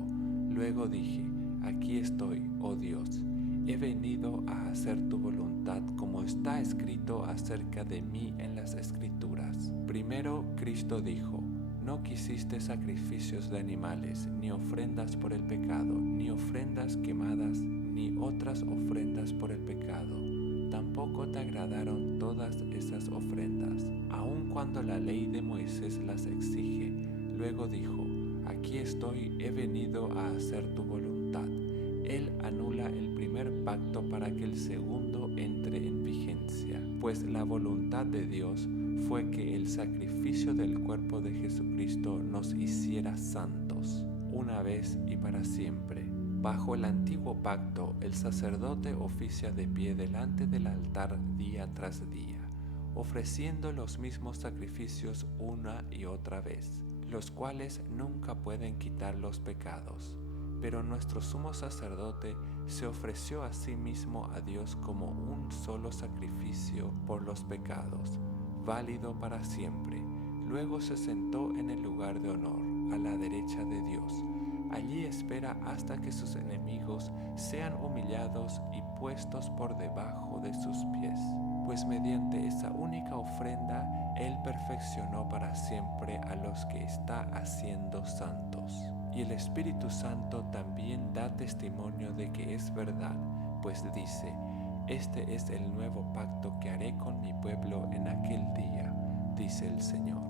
Luego dije: aquí estoy, oh Dios, he venido a hacer tu voluntad, como está escrito acerca de mí en las Escrituras. Primero Cristo dijo: no quisiste sacrificios de animales, ni ofrendas por el pecado, ni ofrendas quemadas, ni otras ofrendas por el pecado. Tampoco te agradaron todas esas ofrendas, aun cuando la ley de Moisés las exige. Luego dijo: aquí estoy, he venido a hacer tu voluntad. Él anula el primer pacto para que el segundo entre en vigencia, pues la voluntad de Dios fue que el sacrificio del cuerpo de Jesucristo nos hiciera santos, una vez y para siempre. Bajo el antiguo pacto, el sacerdote oficia de pie delante del altar día tras día, ofreciendo los mismos sacrificios una y otra vez, los cuales nunca pueden quitar los pecados. Pero nuestro sumo sacerdote se ofreció a sí mismo a Dios como un solo sacrificio por los pecados, válido para siempre. Luego se sentó en el lugar de honor, a la derecha de Dios. Allí espera hasta que sus enemigos sean humillados y puestos por debajo de sus pies. Pues mediante esa única ofrenda, Él perfeccionó para siempre a los que está haciendo santos. Y el Espíritu Santo también da testimonio de que es verdad, pues dice: este es el nuevo pacto que haré con mi pueblo en aquel día, dice el Señor.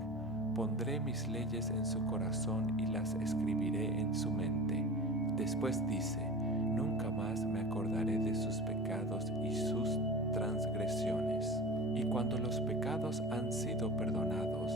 Pondré mis leyes en su corazón y las escribiré en su mente. Después dice, nunca más me acordaré de sus pecados y sus transgresiones. Y cuando los pecados han sido perdonados,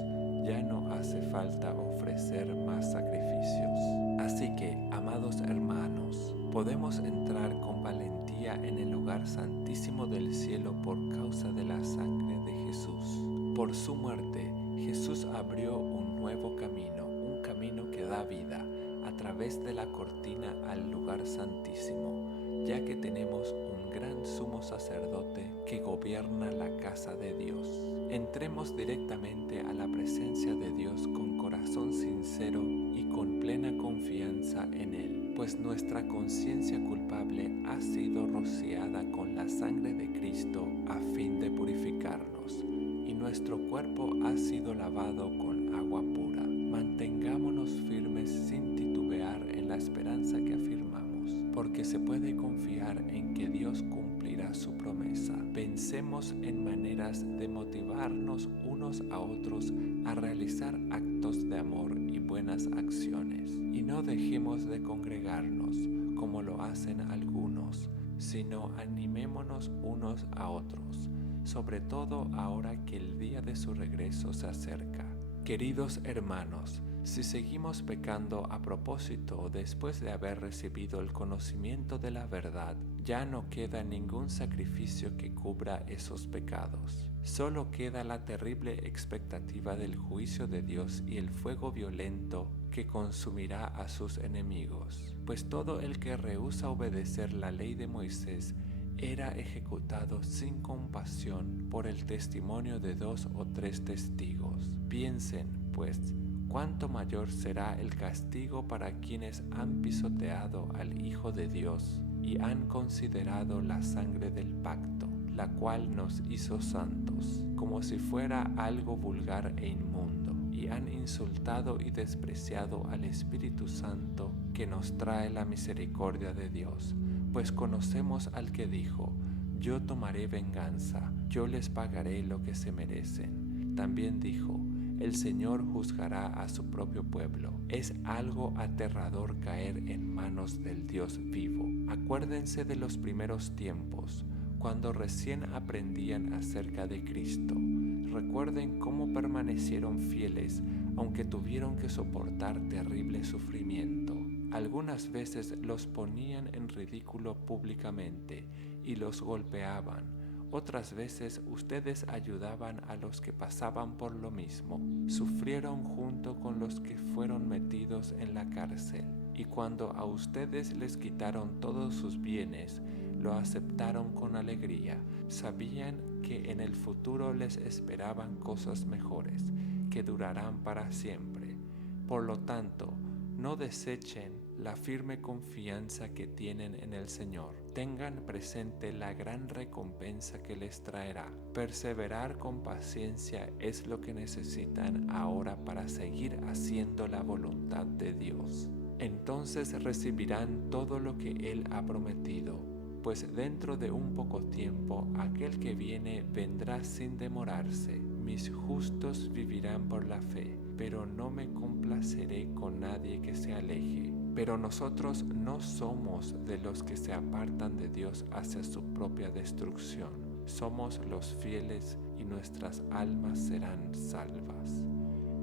ya no hace falta ofrecer más sacrificios. Así que, amados hermanos, podemos entrar con valentía en el lugar santísimo del cielo por causa de la sangre de Jesús. Por su muerte, Jesús abrió un nuevo camino, un camino que da vida, a través de la cortina al lugar santísimo, ya que tenemos un gran sumo sacerdote que gobierna la casa de Dios. Entremos directamente a la presencia de Dios con corazón sincero y con plena confianza en Él, pues nuestra conciencia culpable ha sido rociada con la sangre de Cristo a fin de purificarnos, y nuestro cuerpo ha sido lavado con agua pura. Mantengámonos firmes sin titubear en la esperanza que afirmamos, porque se puede confiar en que Dios cumplirá su promesa. Pensemos en maneras de motivarnos unos a otros a realizar actos de amor y buenas acciones, y no dejemos de congregarnos como lo hacen algunos, sino animémonos unos a otros, sobre todo ahora que el día de su regreso se acerca. Queridos hermanos, si seguimos pecando a propósito después de haber recibido el conocimiento de la verdad, ya no queda ningún sacrificio que cubra esos pecados. Solo queda la terrible expectativa del juicio de Dios y el fuego violento que consumirá a sus enemigos. Pues todo el que rehúsa obedecer la ley de Moisés era ejecutado sin compasión por el testimonio de 2 o 3 testigos. Piensen, pues, cuánto mayor será el castigo para quienes han pisoteado al Hijo de Dios y han considerado la sangre del pacto, la cual nos hizo santos, como si fuera algo vulgar e inmundo, y han insultado y despreciado al Espíritu Santo que nos trae la misericordia de Dios. Pues conocemos al que dijo, yo tomaré venganza, yo les pagaré lo que se merecen. También dijo, el Señor juzgará a su propio pueblo. Es algo aterrador caer en manos del Dios vivo. Acuérdense de los primeros tiempos, cuando recién aprendían acerca de Cristo. Recuerden cómo permanecieron fieles, aunque tuvieron que soportar terrible sufrimiento. Algunas veces los ponían en ridículo públicamente y los golpeaban. Otras veces ustedes ayudaban a los que pasaban por lo mismo. Sufrieron junto con los que fueron metidos en la cárcel. Y cuando a ustedes les quitaron todos sus bienes, lo aceptaron con alegría. Sabían que en el futuro les esperaban cosas mejores, que durarán para siempre. Por lo tanto, no desechen la firme confianza que tienen en el Señor. Tengan presente la gran recompensa que les traerá. Perseverar con paciencia es lo que necesitan ahora para seguir haciendo la voluntad de Dios. Entonces recibirán todo lo que Él ha prometido, pues dentro de un poco tiempo aquel que viene vendrá sin demorarse. Mis justos vivirán por la fe, pero no me complaceré con nadie que se aleje. Pero nosotros no somos de los que se apartan de Dios hacia su propia destrucción. Somos los fieles y nuestras almas serán salvas.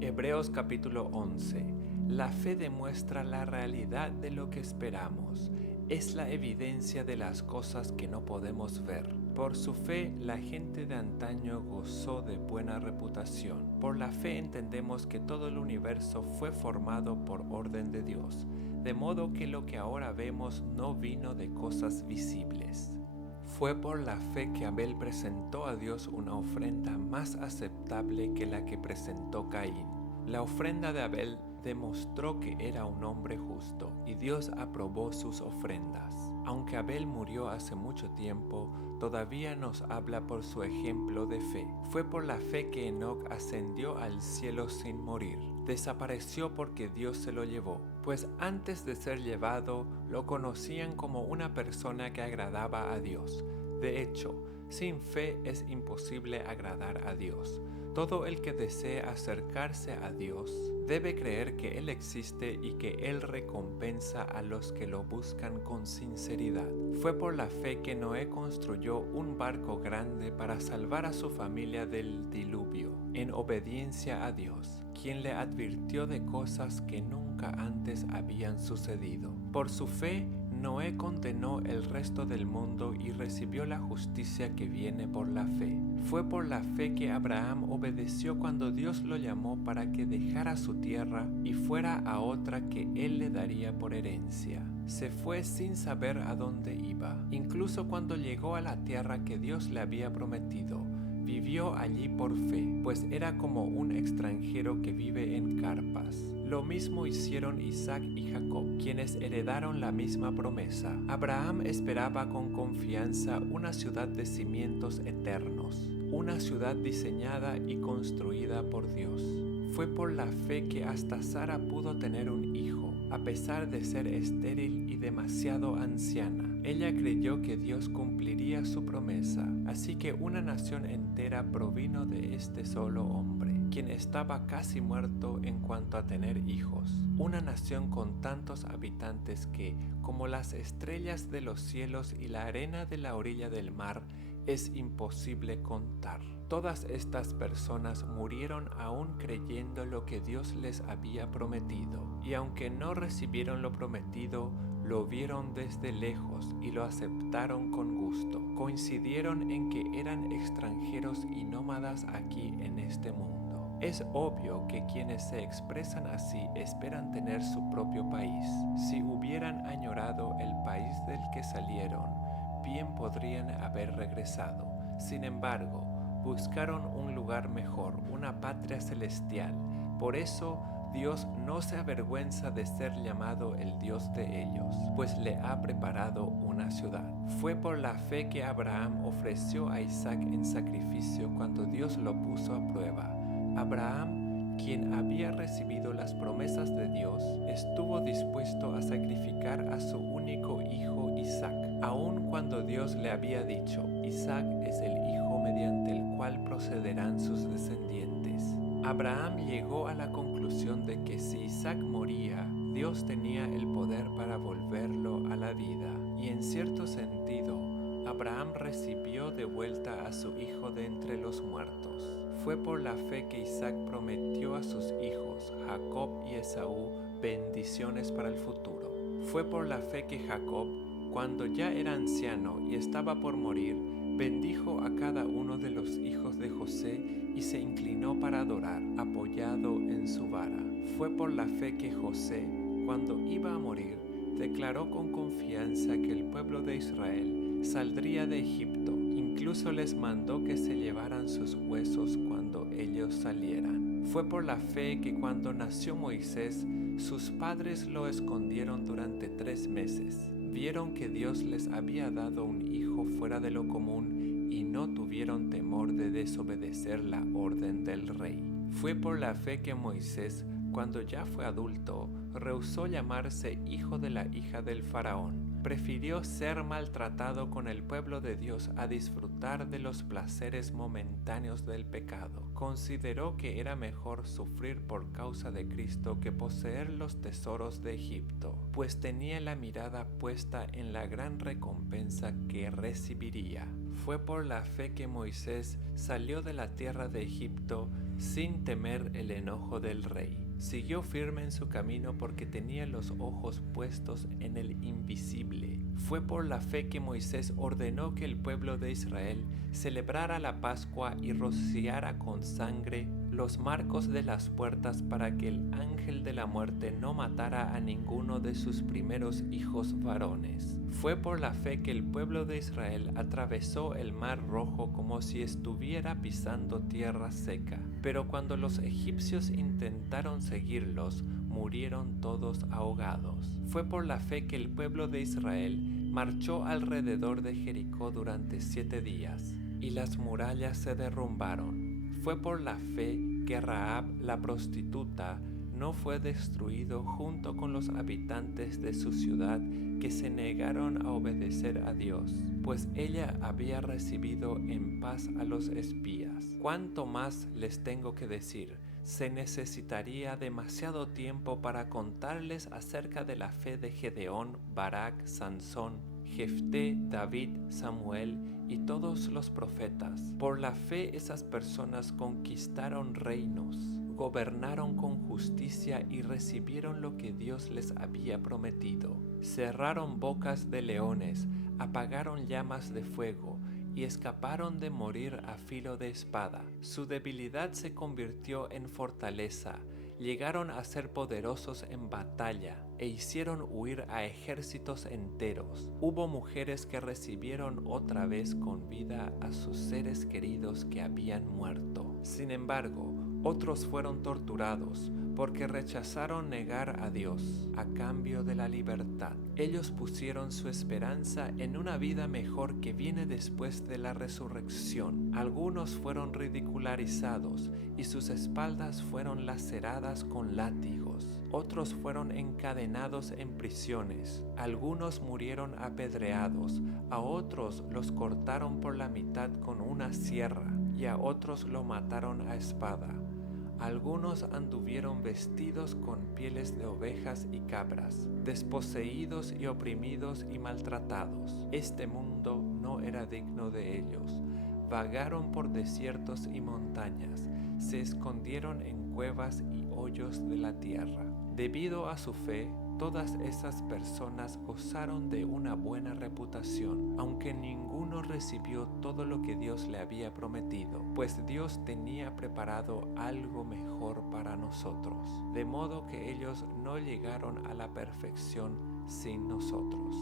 Hebreos capítulo 11. La fe demuestra la realidad de lo que esperamos. Es la evidencia de las cosas que no podemos ver. Por su fe, la gente de antaño gozó de buena reputación. Por la fe entendemos que todo el universo fue formado por orden de Dios, de modo que lo que ahora vemos no vino de cosas visibles. Fue por la fe que Abel presentó a Dios una ofrenda más aceptable que la que presentó Caín. La ofrenda de Abel demostró que era un hombre justo, y Dios aprobó sus ofrendas. Aunque Abel murió hace mucho tiempo, todavía nos habla por su ejemplo de fe. Fue por la fe que Enoc ascendió al cielo sin morir. Desapareció porque Dios se lo llevó, pues antes de ser llevado, lo conocían como una persona que agradaba a Dios. De hecho, sin fe es imposible agradar a Dios. Todo el que desee acercarse a Dios debe creer que Él existe y que Él recompensa a los que lo buscan con sinceridad. Fue por la fe que Noé construyó un barco grande para salvar a su familia del diluvio, en obediencia a Dios, quien le advirtió de cosas que nunca antes habían sucedido. Por su fe, Noé condenó el resto del mundo y recibió la justicia que viene por la fe. Fue por la fe que Abraham obedeció cuando Dios lo llamó para que dejara su tierra y fuera a otra que él le daría por herencia. Se fue sin saber a dónde iba. Incluso cuando llegó a la tierra que Dios le había prometido, vivió allí por fe, pues era como un extranjero que vive en carpas. Lo mismo hicieron Isaac y Jacob, quienes heredaron la misma promesa. Abraham esperaba con confianza una ciudad de cimientos eternos, una ciudad diseñada y construida por Dios. Fue por la fe que hasta Sara pudo tener un hijo, a pesar de ser estéril y demasiado anciana. Ella creyó que Dios cumpliría su promesa, así que una nación entera provino de este solo hombre, quien estaba casi muerto en cuanto a tener hijos. Una nación con tantos habitantes que, como las estrellas de los cielos y la arena de la orilla del mar, es imposible contar. Todas estas personas murieron aún creyendo lo que Dios les había prometido, y aunque no recibieron lo prometido, lo vieron desde lejos y lo aceptaron con gusto. Coincidieron en que eran extranjeros y nómadas aquí en este mundo. Es obvio que quienes se expresan así esperan tener su propio país. Si hubieran añorado el país del que salieron, bien podrían haber regresado. Sin embargo, buscaron un lugar mejor, una patria celestial. Por eso, Dios no se avergüenza de ser llamado el Dios de ellos, pues le ha preparado una ciudad. Fue por la fe que Abraham ofreció a Isaac en sacrificio cuando Dios lo puso a prueba. Abraham, quien había recibido las promesas de Dios, estuvo dispuesto a sacrificar a su único hijo Isaac, aun cuando Dios le había dicho: Isaac es el hijo mediante el cual procederán sus descendientes. Abraham llegó a la conclusión de que si Isaac moría, Dios tenía el poder para volverlo a la vida, y en cierto sentido, Abraham recibió de vuelta a su hijo de entre los muertos. Fue por la fe que Isaac prometió a sus hijos, Jacob y Esaú, bendiciones para el futuro. Fue por la fe que Jacob, cuando ya era anciano y estaba por morir, bendijo a cada uno de los hijos de José y se inclinó para adorar, apoyado en su vara. Fue por la fe que José, cuando iba a morir, declaró con confianza que el pueblo de Israel saldría de Egipto. Incluso les mandó que se llevaran sus huesos cuando ellos salieran. Fue por la fe que cuando nació Moisés, sus padres lo escondieron durante 3 meses. Vieron que Dios les había dado un hijo fuera de lo común y no tuvieron temor de desobedecer la orden del rey. Fue por la fe que Moisés, cuando ya fue adulto, rehusó llamarse hijo de la hija del faraón. Prefirió ser maltratado con el pueblo de Dios a disfrutar de los placeres momentáneos del pecado. Consideró que era mejor sufrir por causa de Cristo que poseer los tesoros de Egipto, pues tenía la mirada puesta en la gran recompensa que recibiría. Fue por la fe que Moisés salió de la tierra de Egipto sin temer el enojo del rey. Siguió firme en su camino porque tenía los ojos puestos en el invisible. Fue por la fe que Moisés ordenó que el pueblo de Israel celebrara la Pascua y rociara con sangre los marcos de las puertas para que el ángel de la muerte no matara a ninguno de sus primeros hijos varones. Fue por la fe que el pueblo de Israel atravesó el mar Rojo como si estuviera pisando tierra seca. Pero cuando los egipcios intentaron seguirlos, murieron todos ahogados. Fue por la fe que el pueblo de Israel marchó alrededor de Jericó durante 7 días, y las murallas se derrumbaron. Fue por la fe que Rahab, la prostituta, no fue destruido junto con los habitantes de su ciudad que se negaron a obedecer a Dios, pues ella había recibido en paz a los espías. ¿Cuánto más les tengo que decir? Se necesitaría demasiado tiempo para contarles acerca de la fe de Gedeón, Barak, Sansón, Jefté, David, Samuel y todos los profetas. Por la fe esas personas conquistaron reinos, gobernaron con justicia y recibieron lo que Dios les había prometido. Cerraron bocas de leones, apagaron llamas de fuego y escaparon de morir a filo de espada. Su debilidad se convirtió en fortaleza. Llegaron a ser poderosos en batalla e hicieron huir a ejércitos enteros. Hubo mujeres que recibieron otra vez con vida a sus seres queridos que habían muerto. Sin embargo, otros fueron torturados porque rechazaron negar a Dios a cambio de la libertad. Ellos pusieron su esperanza en una vida mejor que viene después de la resurrección. Algunos fueron ridicularizados y sus espaldas fueron laceradas con látigos. Otros fueron encadenados en prisiones. Algunos murieron apedreados. A otros los cortaron por la mitad con una sierra y a otros lo mataron a espada. Algunos anduvieron vestidos con pieles de ovejas y cabras, desposeídos y oprimidos y maltratados. Este mundo no era digno de ellos. Vagaron por desiertos y montañas, se escondieron en cuevas y hoyos de la tierra. Debido a su fe, todas esas personas gozaron de una buena reputación, aunque ninguno recibió todo lo que Dios le había prometido, pues Dios tenía preparado algo mejor para nosotros, de modo que ellos no llegaron a la perfección sin nosotros.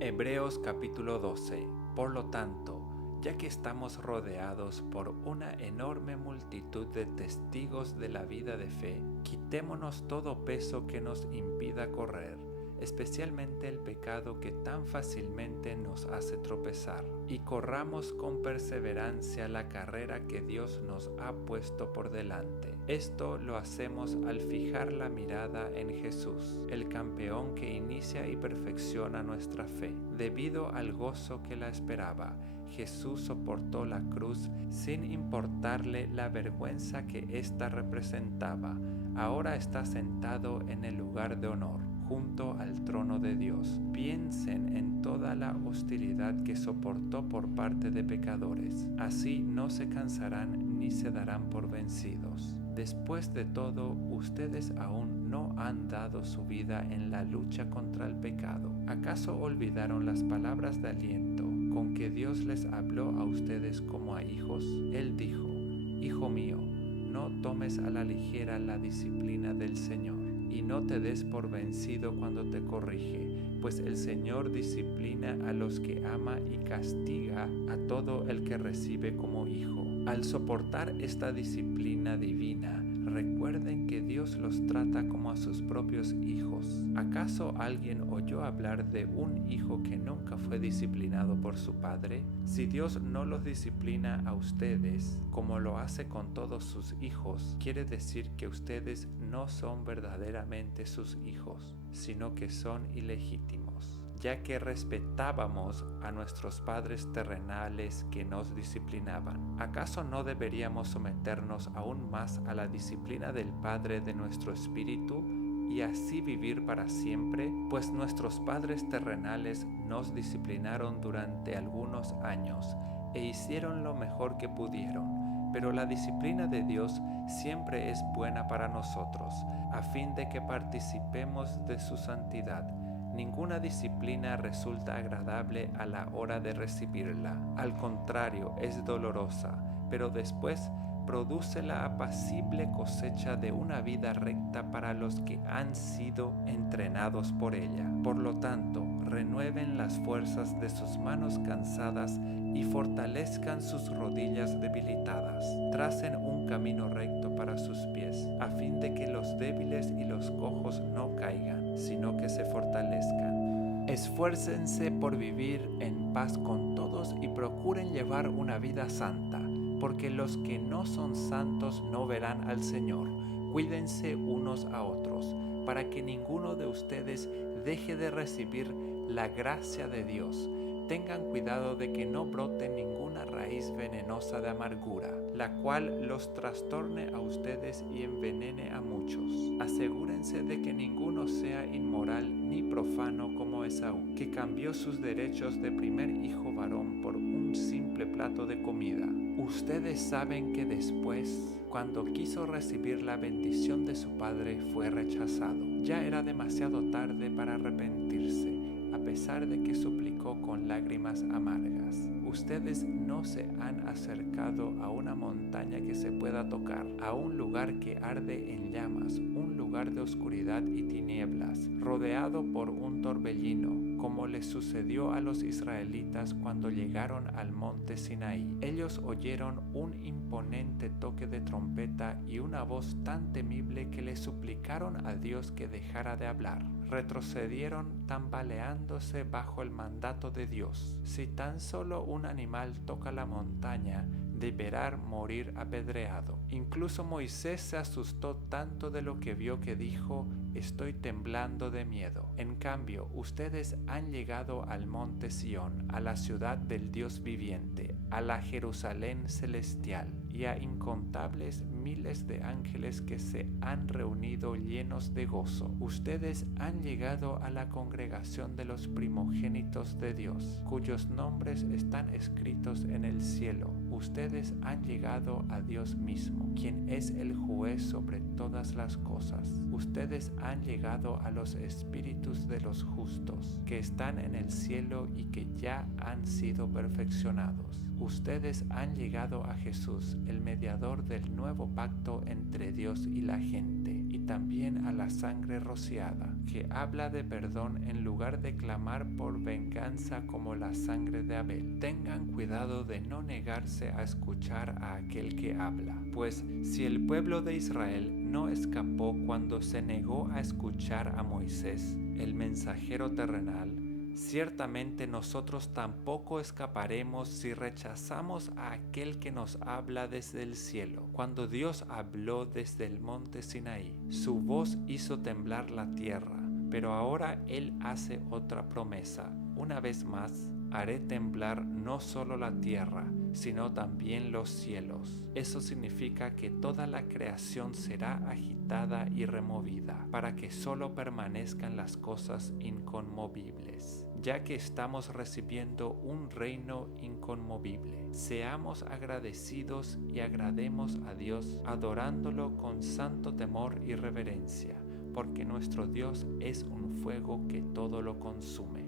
Hebreos capítulo 12. Por lo tanto, ya que estamos rodeados por una enorme multitud de testigos de la vida de fe, quitémonos todo peso que nos impida correr, especialmente el pecado que tan fácilmente nos hace tropezar, y corramos con perseverancia la carrera que Dios nos ha puesto por delante. Esto lo hacemos al fijar la mirada en Jesús, el campeón que inicia y perfecciona nuestra fe. Debido al gozo que la esperaba, Jesús soportó la cruz sin importarle la vergüenza que ésta representaba. Ahora está sentado en el lugar de honor, junto al trono de Dios. Piensen en toda la hostilidad que soportó por parte de pecadores. Así no se cansarán ni se darán por vencidos. Después de todo, ustedes aún no han dado su vida en la lucha contra el pecado. ¿Acaso olvidaron las palabras de aliento con que Dios les habló a ustedes como a hijos? Él dijo: Hijo mío, no tomes a la ligera la disciplina del Señor, y no te des por vencido cuando te corrige, pues el Señor disciplina a los que ama y castiga a todo el que recibe como hijo. Al soportar esta disciplina divina, recuerden que Dios los trata como a sus propios hijos. ¿Acaso alguien oyó hablar de un hijo que nunca fue disciplinado por su padre? Si Dios no los disciplina a ustedes como lo hace con todos sus hijos, quiere decir que ustedes no son verdaderamente sus hijos, sino que son ilegítimos, ya que respetábamos a nuestros padres terrenales que nos disciplinaban. ¿Acaso no deberíamos someternos aún más a la disciplina del Padre de nuestro espíritu y así vivir para siempre? Pues nuestros padres terrenales nos disciplinaron durante algunos años e hicieron lo mejor que pudieron, pero la disciplina de Dios siempre es buena para nosotros, a fin de que participemos de su santidad. Ninguna disciplina resulta agradable a la hora de recibirla. Al contrario, es dolorosa, pero después produce la apacible cosecha de una vida recta para los que han sido entrenados por ella. Por lo tanto, renueven las fuerzas de sus manos cansadas y fortalezcan sus rodillas debilitadas. Tracen un camino recto para sus pies, a fin de que los débiles y los cojos no caigan, sino que se fortalezcan. Esfuércense por vivir en paz con todos y procuren llevar una vida santa, porque los que no son santos no verán al Señor, Cuídense unos a otros, para que ninguno de ustedes deje de recibir la gracia de Dios. Tengan cuidado de que no brote ninguna raíz venenosa de amargura, la cual los trastorne a ustedes y envenene a muchos. Asegúrense de que ninguno sea inmoral ni profano como Esaú, que cambió sus derechos de primer hijo varón por un simple plato de comida. Ustedes saben que después, cuando quiso recibir la bendición de su padre, fue rechazado. Ya era demasiado tarde para arrepentirse, a pesar de que suplicó con lágrimas amargas. Ustedes no se han acercado a una montaña que se pueda tocar, a un lugar que arde en llamas, un lugar de oscuridad y tinieblas, rodeado por un torbellino, como les sucedió a los israelitas cuando llegaron al monte Sinaí. Ellos oyeron un imponente toque de trompeta y una voz tan temible que le suplicaron a Dios que dejara de hablar. Retrocedieron tambaleándose bajo el mandato de Dios. Si tan solo un animal toca la montaña, deberá morir apedreado. Incluso Moisés se asustó tanto de lo que vio que dijo: estoy temblando de miedo. En cambio, ustedes han llegado al monte Sión, a la ciudad del Dios viviente, a la Jerusalén celestial y a incontables miles de ángeles que se han reunido llenos de gozo. Ustedes han llegado a la congregación de los primogénitos de Dios, cuyos nombres están escritos en el cielo. Ustedes han llegado a Dios mismo, quien es el juez sobre todas las cosas. Ustedes han llegado a los espíritus de los justos, que están en el cielo y que ya han sido perfeccionados. Ustedes han llegado a Jesús, el mediador del nuevo pacto entre Dios y la gente, y también a la sangre rociada, que habla de perdón en lugar de clamar por venganza como la sangre de Abel. Tengan cuidado de no negarse a escuchar a aquel que habla, pues si el pueblo de Israel no escapó cuando se negó a escuchar a Moisés, el mensajero terrenal, ciertamente nosotros tampoco escaparemos si rechazamos a aquel que nos habla desde el cielo. Cuando Dios habló desde el monte Sinaí, su voz hizo temblar la tierra, pero ahora Él hace otra promesa. Una vez más, haré temblar no solo la tierra, sino también los cielos. Eso significa que toda la creación será agitada y removida, para que solo permanezcan las cosas inconmovibles. Ya que estamos recibiendo un reino inconmovible, seamos agradecidos y agrademos a Dios adorándolo con santo temor y reverencia, porque nuestro Dios es un fuego que todo lo consume.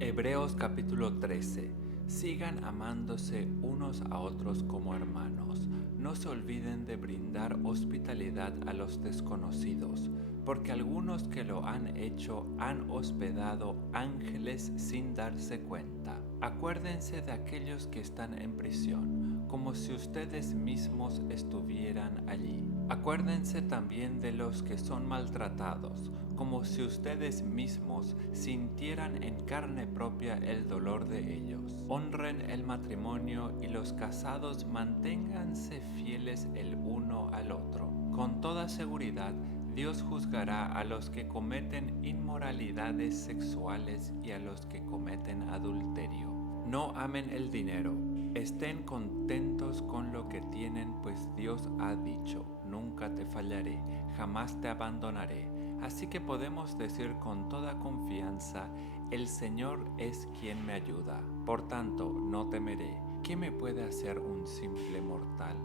Hebreos capítulo 13. Sigan amándose unos a otros como hermanos. No se olviden de brindar hospitalidad a los desconocidos, porque algunos que lo han hecho han hospedado ángeles sin darse cuenta. Acuérdense de aquellos que están en prisión, como si ustedes mismos estuvieran allí. Acuérdense también de los que son maltratados, como si ustedes mismos sintieran en carne propia el dolor de ellos. Honren el matrimonio y los casados manténganse fieles el uno al otro. Con toda seguridad, Dios juzgará a los que cometen inmoralidades sexuales y a los que cometen adulterio. No amen el dinero. Estén contentos con lo que tienen, pues Dios ha dicho: nunca te fallaré, jamás te abandonaré. Así que podemos decir con toda confianza: el Señor es quien me ayuda. Por tanto, no temeré. ¿Qué me puede hacer un simple mortal?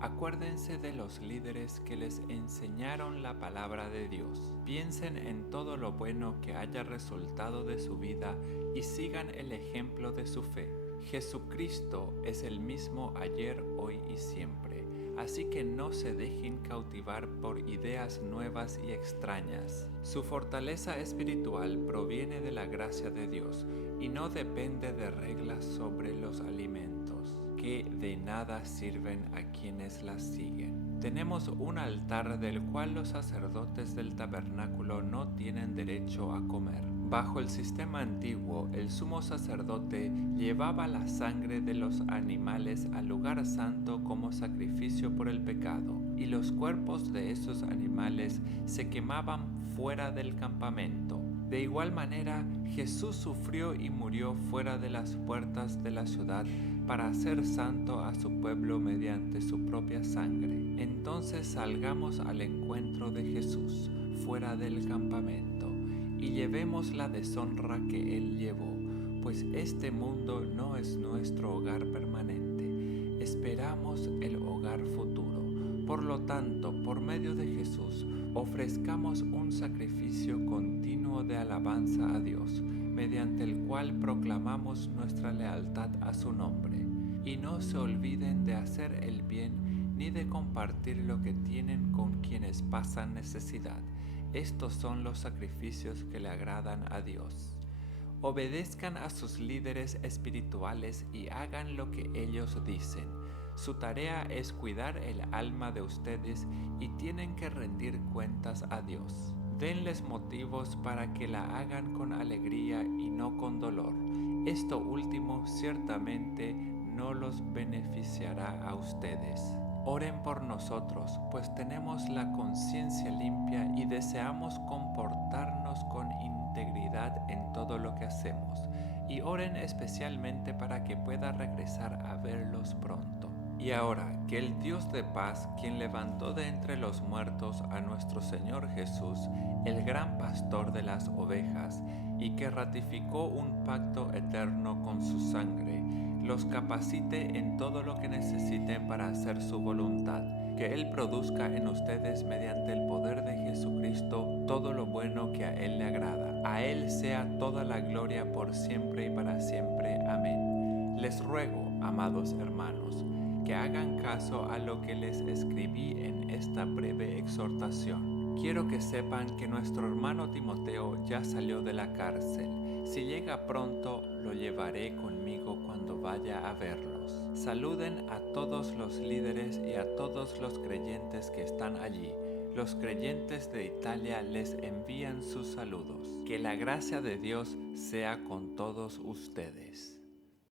Acuérdense de los líderes que les enseñaron la palabra de Dios. Piensen en todo lo bueno que haya resultado de su vida y sigan el ejemplo de su fe. Jesucristo es el mismo ayer, hoy y siempre. Así que no se dejen cautivar por ideas nuevas y extrañas. Su fortaleza espiritual proviene de la gracia de Dios y no depende de reglas sobre los alimentos, que de nada sirven a quienes las siguen. Tenemos un altar del cual los sacerdotes del tabernáculo no tienen derecho a comer. Bajo el sistema antiguo, el sumo sacerdote llevaba la sangre de los animales al lugar santo como sacrificio por el pecado, y los cuerpos de esos animales se quemaban fuera del campamento. De igual manera, Jesús sufrió y murió fuera de las puertas de la ciudad para hacer santo a su pueblo mediante su propia sangre. Entonces salgamos al encuentro de Jesús fuera del campamento y llevemos la deshonra que Él llevó, pues este mundo no es nuestro hogar permanente, esperamos el hogar futuro. Por lo tanto, por medio de Jesús, ofrezcamos un sacrificio continuo de alabanza a Dios, mediante el cual proclamamos nuestra lealtad a su nombre. Y no se olviden de hacer el bien ni de compartir lo que tienen con quienes pasan necesidad. Estos son los sacrificios que le agradan a Dios. Obedezcan a sus líderes espirituales y hagan lo que ellos dicen. Su tarea es cuidar el alma de ustedes y tienen que rendir cuentas a Dios. Denles motivos para que la hagan con alegría y no con dolor. Esto último ciertamente no los beneficiará a ustedes. Oren por nosotros, pues tenemos la conciencia limpia y deseamos comportarnos con integridad en todo lo que hacemos. Y oren especialmente para que pueda regresar a verlos pronto. Y ahora, que el Dios de paz, quien levantó de entre los muertos a nuestro Señor Jesús, el gran pastor de las ovejas, y que ratificó un pacto eterno con su sangre, los capacite en todo lo que necesiten para hacer su voluntad, que Él produzca en ustedes mediante el poder de Jesucristo todo lo bueno que a Él le agrada. A Él sea toda la gloria por siempre y para siempre. Amén. Les ruego, amados hermanos, que hagan caso a lo que les escribí en esta breve exhortación. Quiero que sepan que nuestro hermano Timoteo ya salió de la cárcel. Si llega pronto, lo llevaré conmigo cuando vaya a verlos. Saluden a todos los líderes y a todos los creyentes que están allí. Los creyentes de Italia les envían sus saludos. Que la gracia de Dios sea con todos ustedes.